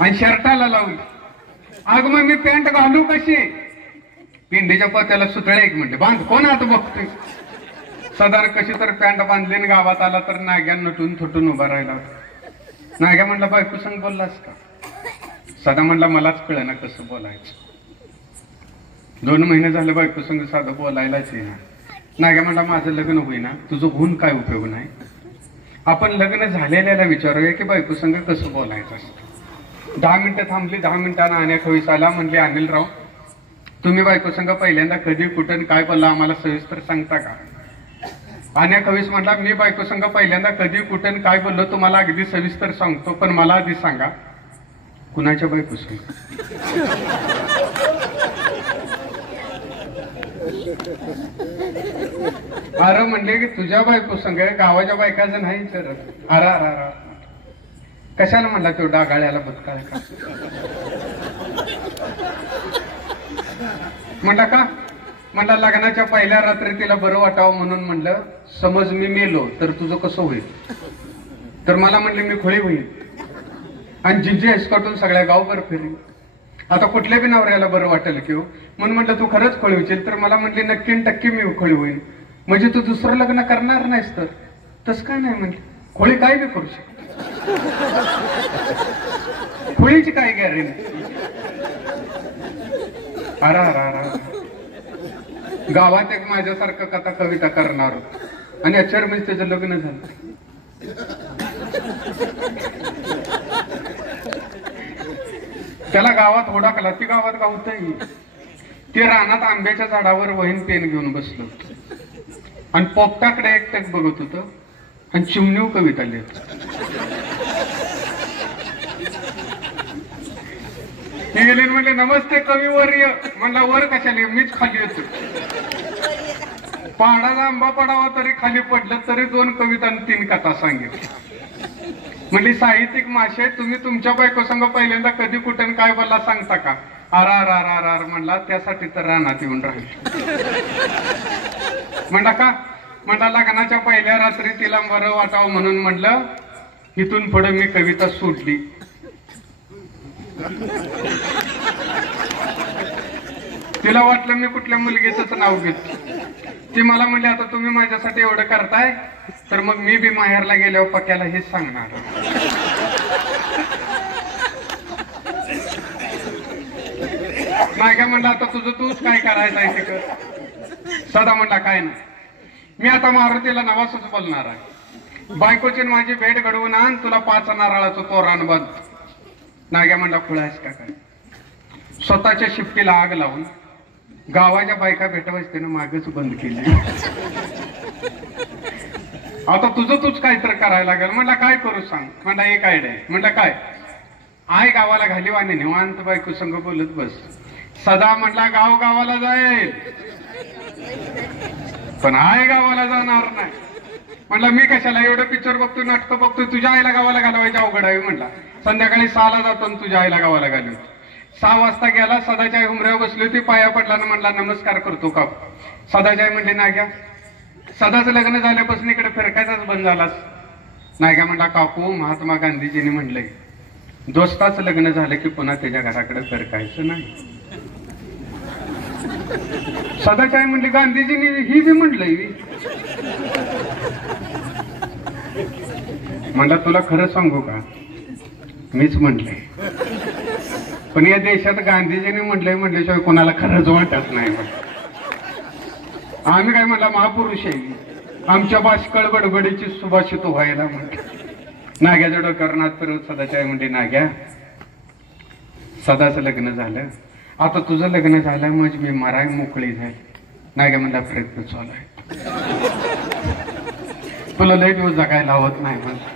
आणि शर्टाला लावली. अगं मग मी पॅन्ट घालू कशी? पिंडीच्या पत्याला सुतळे एक म्हणले बांध. कोण आता बघतोय? सदा कशी तर पॅन्ट बांधली आणि गावात आला तर नाग्या नटून थटून उभा राहिला. नाग्या म्हणला बायको संग बोललास का? सदा म्हणला मलाच कळ ना कसं बोलायचं. 2 महिने झाले बायको संग साधं बोलायलाच येईना. नाग्या म्हणला माझं लग्न होईना, तुझं होऊन काय उपयोग नाही. आपण लग्न झालेल्याला विचारूया की बायको संग कसं बोलायचं असतं. 10 मिनिटं थांबली. 10 मिनिटांना आण्या खवीस आला. म्हणले अनिलराव तुम्ही बायको संग पहिल्यांदा कधी कुठं काय बोलला आम्हाला सविस्तर सांगता का? अन्या कवीस म्हटला, मी बायको संग पहिल्यांदा कधी कुठं काय बोललो तुम्हाला अगदी सविस्तर सांगतो, पण मला आधी सांगा कुणाच्या बायको संग? अरे म्हणले की तुझ्या बायको संग, गावाच्या बायकाचं नाही तर अरा कशाला म्हणला तो डागाळ्याला बदकाळ का? म्हणला का? म्हणला लग्नाच्या पहिल्या रात्री तिला बरं वाटावं म्हणून म्हणलं, समज मी मेलो तर तुझं कसं होईल? तर मला म्हणले मी खोळी होईल आणि जिंजी हेसकटून सगळ्या गावभर फिरेल. आता कुठल्या बी नवऱ्याला बरं वाटेल की हो, म्हणून म्हटलं तू खरंच खोळी होशील? तर मला म्हणले नक्की टक्के मी खोळी होईल. म्हणजे तू दुसरं लग्न करणार नाहीस? तर तसं काय नाही म्हणले, खोळी काय बी करू शकते, खोळीची काय गॅरंटी? अरा गावात एक माझ्यासारखं कथा कविता करणार आणि अक्षर म्हणजे त्याचं लग्न झालं. त्याला गावात होडाकला, ती गावात गावतही ते रानात आंब्याच्या झाडावर वहीन पेन घेऊन बसलो आणि पोपटाकडे एकटक बघत होत आणि चिमणीव कविता लिहित. हे गेले म्हणले, नमस्ते कविवर्य. म्हणला वर कशाला? मीच खाली येतो. पहाडाचा आंबा पडावा तरी खाली पडलं तरी 2 कविता आणि 3 कथा सांगितल्या. म्हणजे साहित्यिक माशे, तुम्ही तुमच्या बायको संग पहिल्यांदा कधी कुठं काय बोलला सांगता का? आर म्हणला, त्यासाठी तर रानात येऊन राहील. म्हणला का? म्हणला लग्नाच्या पहिल्या रात्री तिला बरं वाटावं म्हणून म्हणलं, इथून पुढे मी कविता सोडली. तिला वाटलं मी कुठल्या मुलगीच नाव घेतो. ती मला म्हणली, आता तुम्ही माझ्यासाठी एवढं करताय तर मग मी बी माहेरला गेल्यावर पक्याला हेच सांगणार. नाही का? म्हणलं आता तुझं तूच काय करायचं आहे ते कर. सदा म्हणला काय नाही, मी आता मारुतीला नवासच बोलणार आहे. बायकोची माझी भेट घडवून आण, तुला 5 नारळाचं तोरण बांध. नाग्या म्हणला खुळायस का काय? स्वतःच्या शिफ्टीला आग लावून गावाच्या बायका भेटवायच त्यानं मागच बंद केली. आता तुझं तूच काहीतरी करायला लागेल. म्हणला काय करू सांग? म्हणला एक आयडिया. म्हणलं काय? आय गावाला घालीव आणि निवांत बायको संग बोलत बस. सदा म्हणला गाव गावाला जाईल पण आय गावाला जाणार नाही. म्हणला मी कशाला? एवढं पिक्चर बघतोय, नाटकं बघतोय, तुझ्या आईला गावाला घालवायचं अवघड आहे. म्हणला संध्याकाळी 6ला जातो आणि तुझ्या आईला गावाला घालव. 6 वाजता गेला, सदाच्या आई उमऱ्यावर बसली होती, पाया पडला ना म्हणला नमस्कार करतो का? सदाच्या आई म्हणली नाग्या, सदाचं लग्न झाल्यापासून इकडे फिरकायचाच बंद झालास. नाग्या म्हणला काकू, महात्मा गांधीजींनी म्हणलंय दोस्ताचं लग्न झालं की पुन्हा त्याच्या घराकडे फिरकायचं नाही. सदाच्या आई म्हणली गांधीजींनी ही बी म्हणलंय. म्हणला तुला खरं सांगू का? मीच म्हटलंय, पण या देशात गांधीजींनी म्हटलंय म्हटल्याशिवाय कोणाला खरंच वाटत नाही. आम्ही काय म्हणला महापुरुष आहे, आमच्या बाष्कळ बडबडीची सुभाषित व्हायला म्हटलं. नाग्याच्या डोक्यावर फिरवत सदाच्या आई म्हणते, नाग्या सदाचं लग्न झालं, आता तुझं लग्न झालं म्हणजे मी मराय मोकळी झाली. नाग्या म्हणला प्रयत्न चालू आहे, तुला लई दिवस जगायला हवत नाही म्हणलं.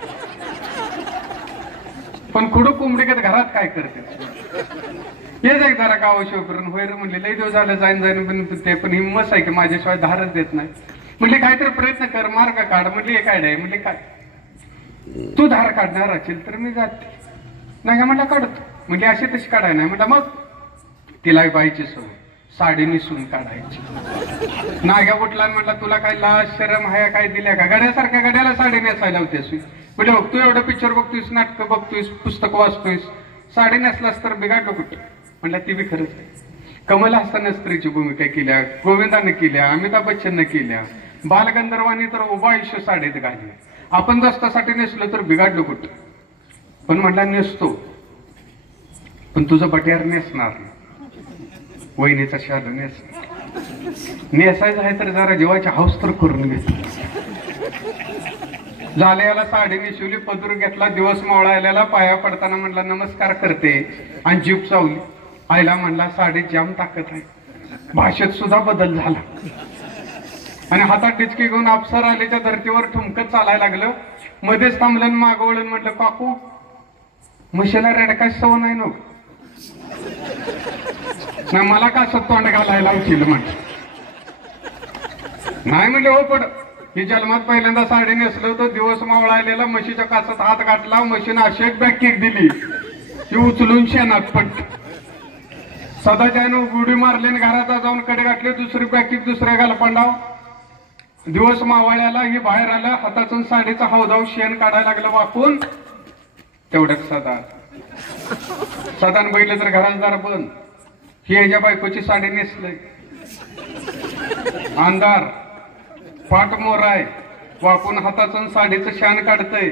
पण कुडू कोंबडीगत घरात काय करते? हे जाय जरा गाव शिवकरून होय म्हणले, लई दिवस झालं जाईन जाईन, पण ते पण हिंमत आहे की माझ्याशिवाय धारच देत नाही. म्हणले काहीतरी प्रयत्न कर, मार्ग काढ. म्हणले एक आयडिया आहे. म्हणले काय? तू धार काढणार असेल तर मी जाते. नाही म्हणला काढतो. म्हणजे अशी तशी काढाय नाही. म्हणलं मग तिला बाईची सोय, साडी निसून काढायची. नाग्या उठला म्हटला तुला काय लाज शरम हाया काय दिल्या का? गड्यासारख्या गड्याला साडी नेसायला होतेस. म्हणजे तू एवढं पिक्चर बघतोयस, नाटकं बघतोयस, पुस्तक वाचतोयस, साडी नेसलास तर बिघाडलो कुठे? म्हणलं ती बी खरंच आहे. कमल हासनने स्त्रीची भूमिका केल्या, गोविंदाने केल्या, अमिताभ बच्चनने केल्या, बालगंधर्वांनी तर उभं आयुष्य साडीत घालले. आपण दस्तासाठी नेसलो तर बिघाडलो कुठं? पण म्हटला नेसतो, पण तुझं बट्यार नेसणार नाही, वहिनीचा शालू नेसणार. नेसायचं आहे तर जरा जीवाची हौस तर करून घेतली. झाले याला साडी नेसवली, पदूर घेतला, दिवस मावळायला पाया पडताना म्हणला नमस्कार करते आणि जीप चावली. आईला म्हणला साडीत जाम ताकद आहे, भाषेत सुद्धा बदल झाला आणि हातात डिचकी घेऊन अफसर आलेच्या धर्तीवर ठुमकत चालायला लागलं. मध्येच थांबलं, मागवळून म्हटलं, काकू म्हशीला रेडकाच सव नाही नो ना, मला का असं तोंड घालायला उचल म्हटलं. नाही म्हणले, हो पण ही जन्मात पहिल्यांदा साडी नेसलं होतं, दिवस मावळायला म्हशीच्या कासात हात घातला, म्हशीनं अशी एक बॅग किक दिली ती उचलून शेणात पडली. सदाच्यानं गुडी मारली आणि घरात जाऊन कडे गाठली, दुसरी बॅग किक दुसऱ्या गालपांडाव. दिवस मावळ्याला ही बाहेर आलं, हातातून साडीचा हौदाव शेण काढायला लागलं वाकून. तेवढ्यात सदान बघितलं तर घरात दार बंद. ही ह्याच्या बायकोची साडी नेसलंय, अंधार, पाठ मोराय, वाकून हातातून साडीचं शान काढतय.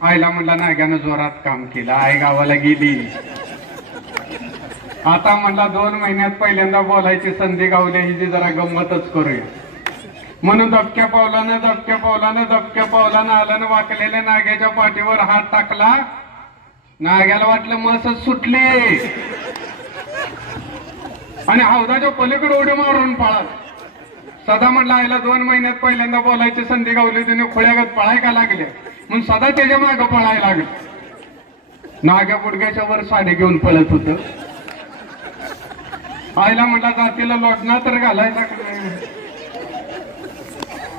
आईला म्हणला, नाग्यानं जोरात काम केलं, आई गावाला गेली. आता म्हणला 2 महिन्यात पहिल्यांदा बोलायची संधी गावली, ही जी जरा गंमतच करूया म्हणून दबक्या पावलानं आलं, वाकलेल्या नाग्याच्या पाठीवर हात टाकला. नाग्याला वाटलं मसच सुटले आणि हौदाच्या पलीकडे उडी मारून पळाला. सदा म्हणला, आईला 2 महिन्यात पहिल्यांदा बोलायची संधी गावली, तिने खोळ्यागत पळाय का लागले म्हणून सदा त्याच्या मागं पळायला लागले. नाग्या गुडघ्याच्या वर साडी घेऊन पळत होत. आईला म्हणला, जातीला लोटणं तर घालायचा का नाही.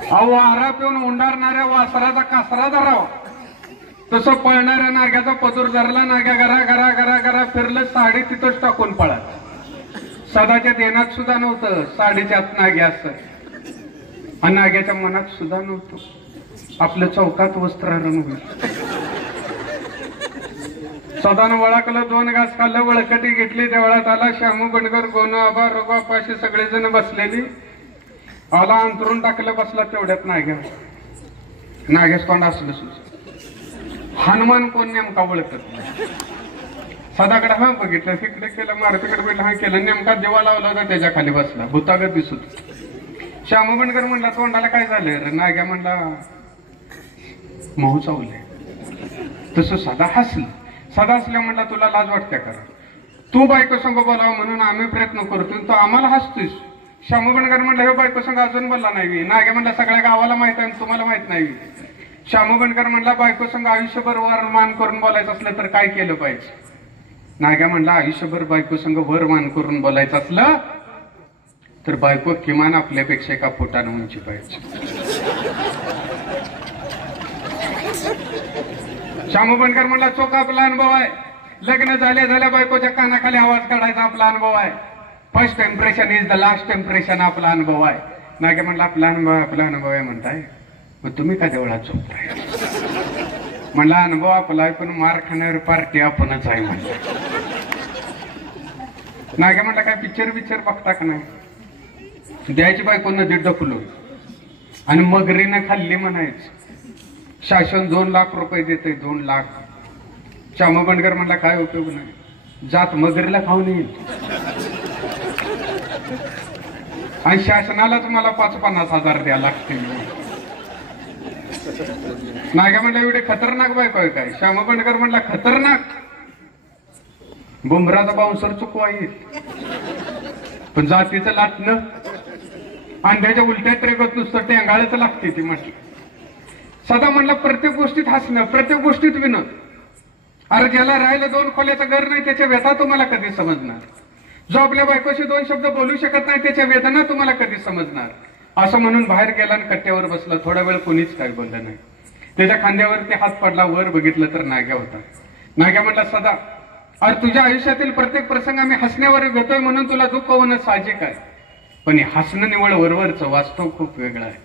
अहो, आरा पिऊन उंडारणाऱ्या वासराचा कासरा धरावा तसं पळणाऱ्या नाग्याचा पदूर धरला. नाग्या घरा घरा घरा घरा फिरलं, साडी तिथंच टाकून पळा. सदाच्या देण्यात सुद्धा नव्हतं साडीच्या आत नाग्या असं, आणि नाग्याच्या मनात सुद्धा नव्हतं आपलं चौकात वस्त्रारण होईल. सदानं वळाकलं, 2 घास खाल्लं, वळकटी घेतली, देवळात आला. श्यामू बंडकर, गोनू आबा, रोगापाशी सगळेजण बसलेली. आला, अंतरून टाकलं, बसला. तेवढ्यात नाग्यास तोंड असलं सुद्धा. हनुमान कोण नेमका ओळखत नाही. सदाकडे हा बघितलं, तिकडे केलं, मारुतीकडे बघितलं, हा केलं, नेमका देवा लावला होता, त्याच्या खाली बसला, भूतागत दिसत. श्यामू बंडकर म्हणला, तोंडाला काय झालंय रे. नाग्या म्हणला, मोह चावले. तसं सदा हसलं. सदा हसल्या म्हणला, तुला लाज वाटते का, तू बायको संग बोलावं म्हणून आम्ही प्रयत्न करतो, तू आम्हाला हसतोस. श्यामू बंडकर म्हणला, हे बायको संग अजून बोलला नाही. नाग्या म्हणला, सगळ्या गावाला माहित आहे, तुम्हाला माहित नाही. श्यामू बंडकर म्हणला, बायको संग आयुष्यभर वरमान करून बोलायचं असलं तर काय केलं पाहिजे. नाग्या म्हणला, आयुष्यभर बायको संग वरमान करून बोलायचं असलं तर बायको किमान आपल्यापेक्षा एका फुटानं उंची पाहिजे. श्यामू बंडकर म्हणला, चोख आपला अनुभव आहे. लग्न झाल्या बायकोच्या कानाखाली आवाज काढायचा आपला अनुभव आहे. First impression is the last impression आपला अनुभव आहे. नाग्या म्हणला, आपला अनुभव आहे म्हणताय, मग तुम्ही का देवळात झोपताय. म्हणला, अनुभव आपला आहे पण मार खाण्यावर पार्टी आपणच आहे म्हणलं. नाग्या म्हणला, काय पिक्चर बघता का नाही. द्यायची बायको नदीत ढकलून आणि मगरीनं खाल्ली म्हणायचं. शासन 2 लाख रुपये देते, 2 लाख. श्यामू बंडकर म्हणला, काय उपयोग नाही, जात मगरीला खाऊन येईल आणि शासनालाच मला 5-50 हजार द्या लागतील. नाग्या म्हणला, एवढे खतरनाक बायको आहे काय. श्यामू बंडकर म्हणला, खतरनाक, बुमराचा बाउन्सर चुकवा येईल पण जातीचं लाटणं अंड्याच्या उलट्या ट्रेगत नुसतं टेंगाळच लागते ती म्हटली. सदा म्हणला, प्रत्येक गोष्टीत हसणं, प्रत्येक गोष्टीत विनोद. अरे ज्याला राहायला 2 खोल्याचं घर नाही त्याच्या व्यथा तुम्हाला कधी समजणार. जो आपल्या बायकोशी 2 शब्द बोलू शकत नाही त्याच्या वेदना तुम्हाला कधी समजणार. असं म्हणून बाहेर गेला आणि कट्ट्यावर बसला. थोडा वेळ कोणीच काही बोललं नाही. त्याच्या खांद्यावरती हात पडला. वर बघितलं तर नाग्या होता. नाग्या म्हटला, सदा, अरे तुझ्या आयुष्यातील प्रत्येक प्रसंग आम्ही हसण्यावर घेतोय म्हणून तुला दुःख होणं साहजिक आहे, पण हे हसणं निवळ वरवरचं, वास्तव खूप वेगळं आहे.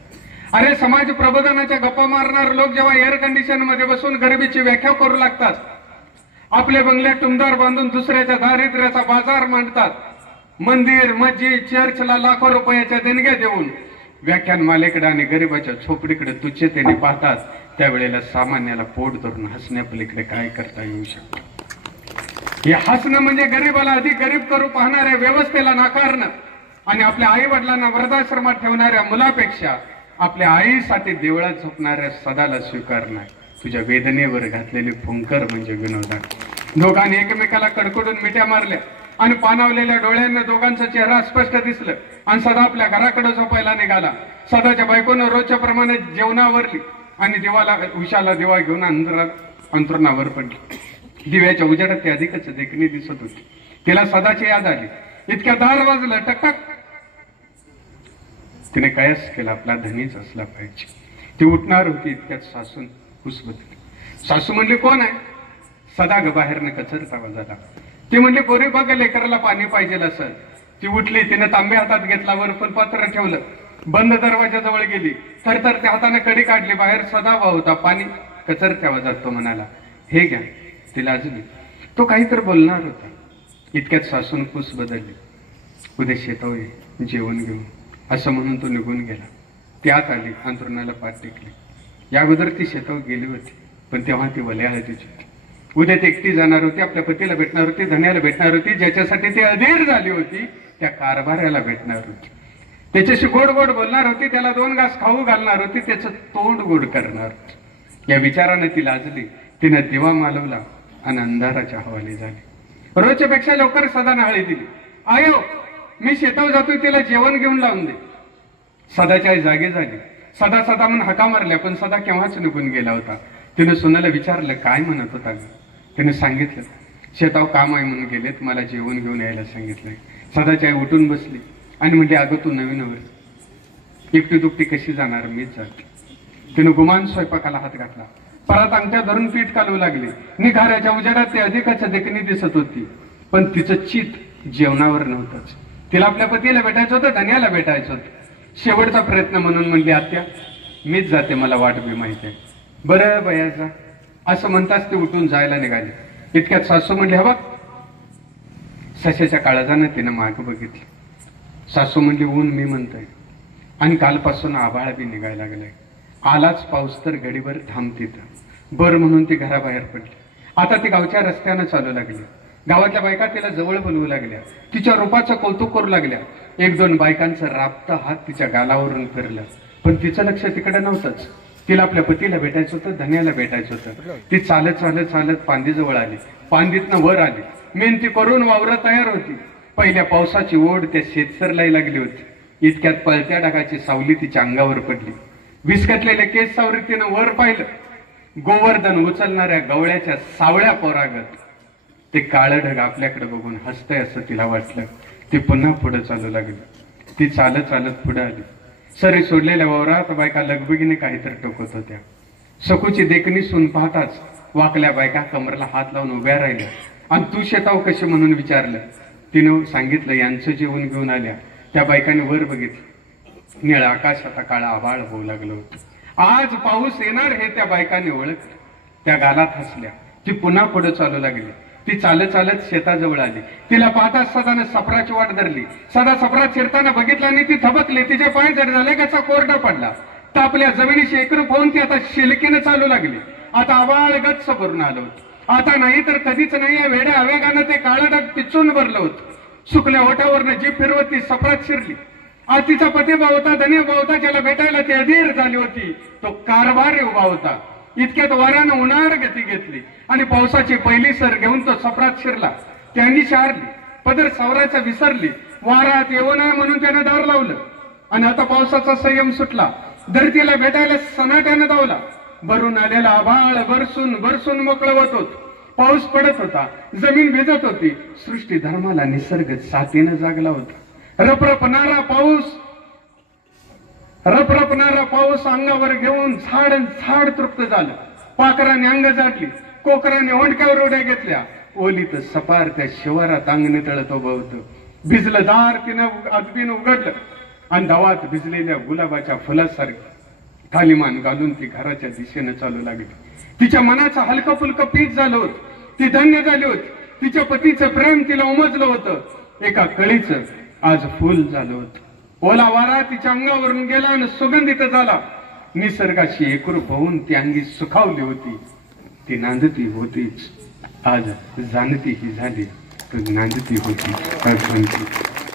अरे समाज प्रबोधनाच्या गप्पा मारणारे लोक जेव्हा एअर कंडिशन मध्ये बसून गरिबीची व्याख्या करू लागतात, आपले बंगले टुमदार बांधून दुसऱ्याच्या दारिद्र्याचा बाजार मांडतात, मंदिर मस्जिद चर्चला लाखो रुपयाच्या देणग्या देऊन व्याख्यानमालेकडे आणि गरिबाच्या झोपडीकडे तुच्छतेने पाहतात, त्यावेळेला सामान्याला पोट धरून हसण्यापलीकडे काय करता येऊ शकतं. हे हसणं म्हणजे गरीबाला अधिक गरीब करू पाहणाऱ्या व्यवस्थेला नाकारणं आणि आपल्या आई वडिलांना वृद्धाश्रमात ठेवणाऱ्या मुलापेक्षा आपल्या आईसाठी देवळात झोपणाऱ्या सदाला स्वीकारणं. तुझ्या वेदनेवर घातलेली फुंकर म्हणजे विनोद. दोघांनी एकमेकाला कडकडून मिठ्या मारल्या. आणि पाणावलेल्या डोळ्यांना दोघांचा चेहरा स्पष्ट दिसलं आणि सदा आपल्या घराकडे झोपायला निघाला. सदाच्या बायकोनं रोजच्या प्रमाणे जेवणावरली आणि दिवाला उशाला दिवा घेऊन अंतरुणावर पडली. दिव्याच्या उजेडात ती अधिकच देखणी दिसत होती. तिला सदाची याद आली. इतक्या दार वाजलं, टकटक. तिने कयास केला आपला धनीच असला पाहिजे. ती उठणार होती इतक्यात सासून कुसबतली. सासू म्हणली कोण आहे? सदा ग बाहेरनं कचरत आवाज आला. ती म्हणली पोरी बघ लेकराला पाणी पाहिजे असं. ती उठली, तिने तांबे हातात घेतला, वर फुलपात्र ठेवलं, बंद दरवाजाजवळ गेली. तर त्या हाताने कडी काढली. बाहेर सदा होता. पाणी कचरत्या आवाजात तो म्हणाला हे घ्या. तिला अजून तो काहीतरी बोलणार होता. इतक्यात सासून कुस बदलली. उद्या शेताव ये जेवण घेऊन असं म्हणून तो निघून गेला. ती आत आली, अंतरुणाला पाठ टेकली. या अगोदर ती शेताव गेली होती, पण तेव्हा ती वल्या हळदीची होती. उद्या ती एकटी जाणार होती, आपल्या पतीला भेटणार होती, धन्याला भेटणार होती, ज्याच्यासाठी ती अधीर झाली होती त्या कारभाऱ्याला भेटणार होती. त्याच्याशी गोड गोड बोलणार होती, त्याला 2 घास खाऊ घालणार होती, त्याचं तोंड गोड करणार होती. या विचाराने ती लाजली. तिने दिवा मालवला आणि अंधाराच्या हवाली झाली. रोजच्या पेक्षा लवकर सदा हळी दिली. आयो मी शेतावर जातोय, तिला जेवण घेऊन लावून दे. सदाच्या आई जागी झाली. सदा सदा म्हणून हाका मारल्या, पण सदा केव्हाच निघून गेला होता. तिने सुनाला विचारलं काय म्हणत होता. तिने सांगितलं शेताव काम आहे म्हणून गेलेत, मला जेवण घेऊन यायला सांगितलंय. सदाची आई उठून बसली आणि म्हणजे अगं तू नवीनवर एकटी दुकटी कशी जाणार, मीच जाते. तिने गुमान स्वयंपाकाला हात घातला. परत अंगठ्या धरून पीठ कालवू लागली. निघाऱ्याच्या उजेडात ती अधिकच देखणी दिसत होती, पण तिचं चित जेवणावर नव्हतंच. तिला आपल्या पतीला भेटायचं होतं, धन्याला भेटायचं होतं. शेवटचा प्रयत्न म्हणून म्हणली आत्या मीच जाते, मला वाट बी माहिती आहे. बरं बयाचा असं म्हणताच ती उठून जायला निघाली. इतक्यात सासू म्हणली हवा. सशाच्या काळजानं तिनं माग बघितलं. सासू म्हणली ऊन मी म्हणतोय आणि कालपासून आभाळ बी निघायला लागलाय. आलाच पाऊस तर घडीभर थांबतीत. बर म्हणून ती घराबाहेर पडली. आता ती गावच्या रस्त्यानं चालू लागली. गावातल्या बायका तिला जवळ बोलवू लागल्या, तिच्या रूपाचं कौतुक करू लागल्या. 1-2 बायकांचं राबता हात तिच्या गालावरून फिरलं, पण तिचं लक्ष तिकडे नव्हतंच. तिला आपल्या पतीला भेटायचं होतं, धन्याला भेटायचं होतं. ती चालत चालत चालत पांदीजवळ आली. पांदीतनं वर आली. मेहनती करून वावरं तयार होती. पहिल्या पावसाची ओढ त्या शेतसरला लागली होती. इतक्यात पळत्या ढगाची सावली तिच्या अंगावर पडली. विस्कटलेल्या केस सावरीतीनं वर पाहिलं. गोवर्धन उचलणाऱ्या गवळ्याच्या सावळ्या पोरागत ते काळं ढग आपल्याकडे बघून हसतंय असं तिला वाटलं. ती पुन्हा पुढे चालू लागली. ती चालत चालत पुढे आली. सरी सोडलेल्या वावरात बायका लगबगीने काहीतरी टोकत होत्या. सकूची देखणी सून पाहताच वाकल्या बायका कमरला हात लावून उभ्या राहिल्या. आणि तू शेताव कशी म्हणून विचारलं. तिनं सांगितलं यांचं जेवण घेऊन आल्या. त्या बायकाने वर बघितलं. निळ आकाश आता काळा आभाळ होऊ लागलं होतं. आज पाऊस येणार हे त्या बायकाने ओळखलं. त्या गालात हसल्या. ती पुन्हा पुढे चालू लागली. ती चालत चालत शेताजवळ आली. तिला पाहताच सदाने सफराची वाट धरली. सदा सफरात शिरताना बघितला आणि ती थबकली. तिचे पाय जड झाले, कसा कोरडा पडला. तर आपल्या जमिनीशी एकरूप होऊन ती आता शिलकीने चालू लागली. आता आभाळ गच्च भरून आलं होतं. आता नाही तर कधीच नाही या वेड्या आवेगानं ते काळं ढग पिचून भरलं होतं. सुकल्या ओठावरनं जीभ फिरवत ती सफरात शिरली. आज तिचा पती उभा होता, धनी उभा होता, ज्याला भेटायला ती अधीर झाली होती तो कारभारी उभा होता. इतक्यात वाऱ्यानं उन्हाळ गती घेतली आणि पावसाची पहिली सर घेऊन तो सफरात शिरला. त्यांनी शारली, पदर सावरायचा विसरली. वारात येऊ नये म्हणून त्यानं दार लावलं आणि आता पावसाचा संयम सुटला. धरतीला भेटायला सनाट्यानं धावला. भरून आलेला आभाळ बरसून बरसून मोकळवत होत. पाऊस पडत होता, जमीन भिजत होती. सृष्टी धर्माला निसर्ग साथीनं जागला होता. रपरपणारा पाऊस अंगावर घेऊन झाड तृप्त झालं. पाखराने अंग जाटली, कोकराने ओंडक्यावर उड्या घेतल्या. ओलीत सपार त्या शिवारात अंगणे तळत उभं होतं. भिजलं दार तिनं अगदीनं उघडलं आणि धावात भिजलेल्या गुलाबाच्या फुलासारखी खालीमान घालून ती घराच्या दिशेनं चालू लागली. तिच्या मनाचं हलकं फुलकं पीठ झालं होतं. ती धन्य झाली होती. तिच्या पतीचं प्रेम तिला उमजलं होतं. एका कळीचं आज फुल झालं होतं. ओला वारा तिच्या अंगावरून गेला आणि सुगंधित झाला. निसर्गाशी एकरूप होऊन ती अंगी सुखावली होती. ती नांदती होतीच, आज जाणती ही झाली तर नांदती होती.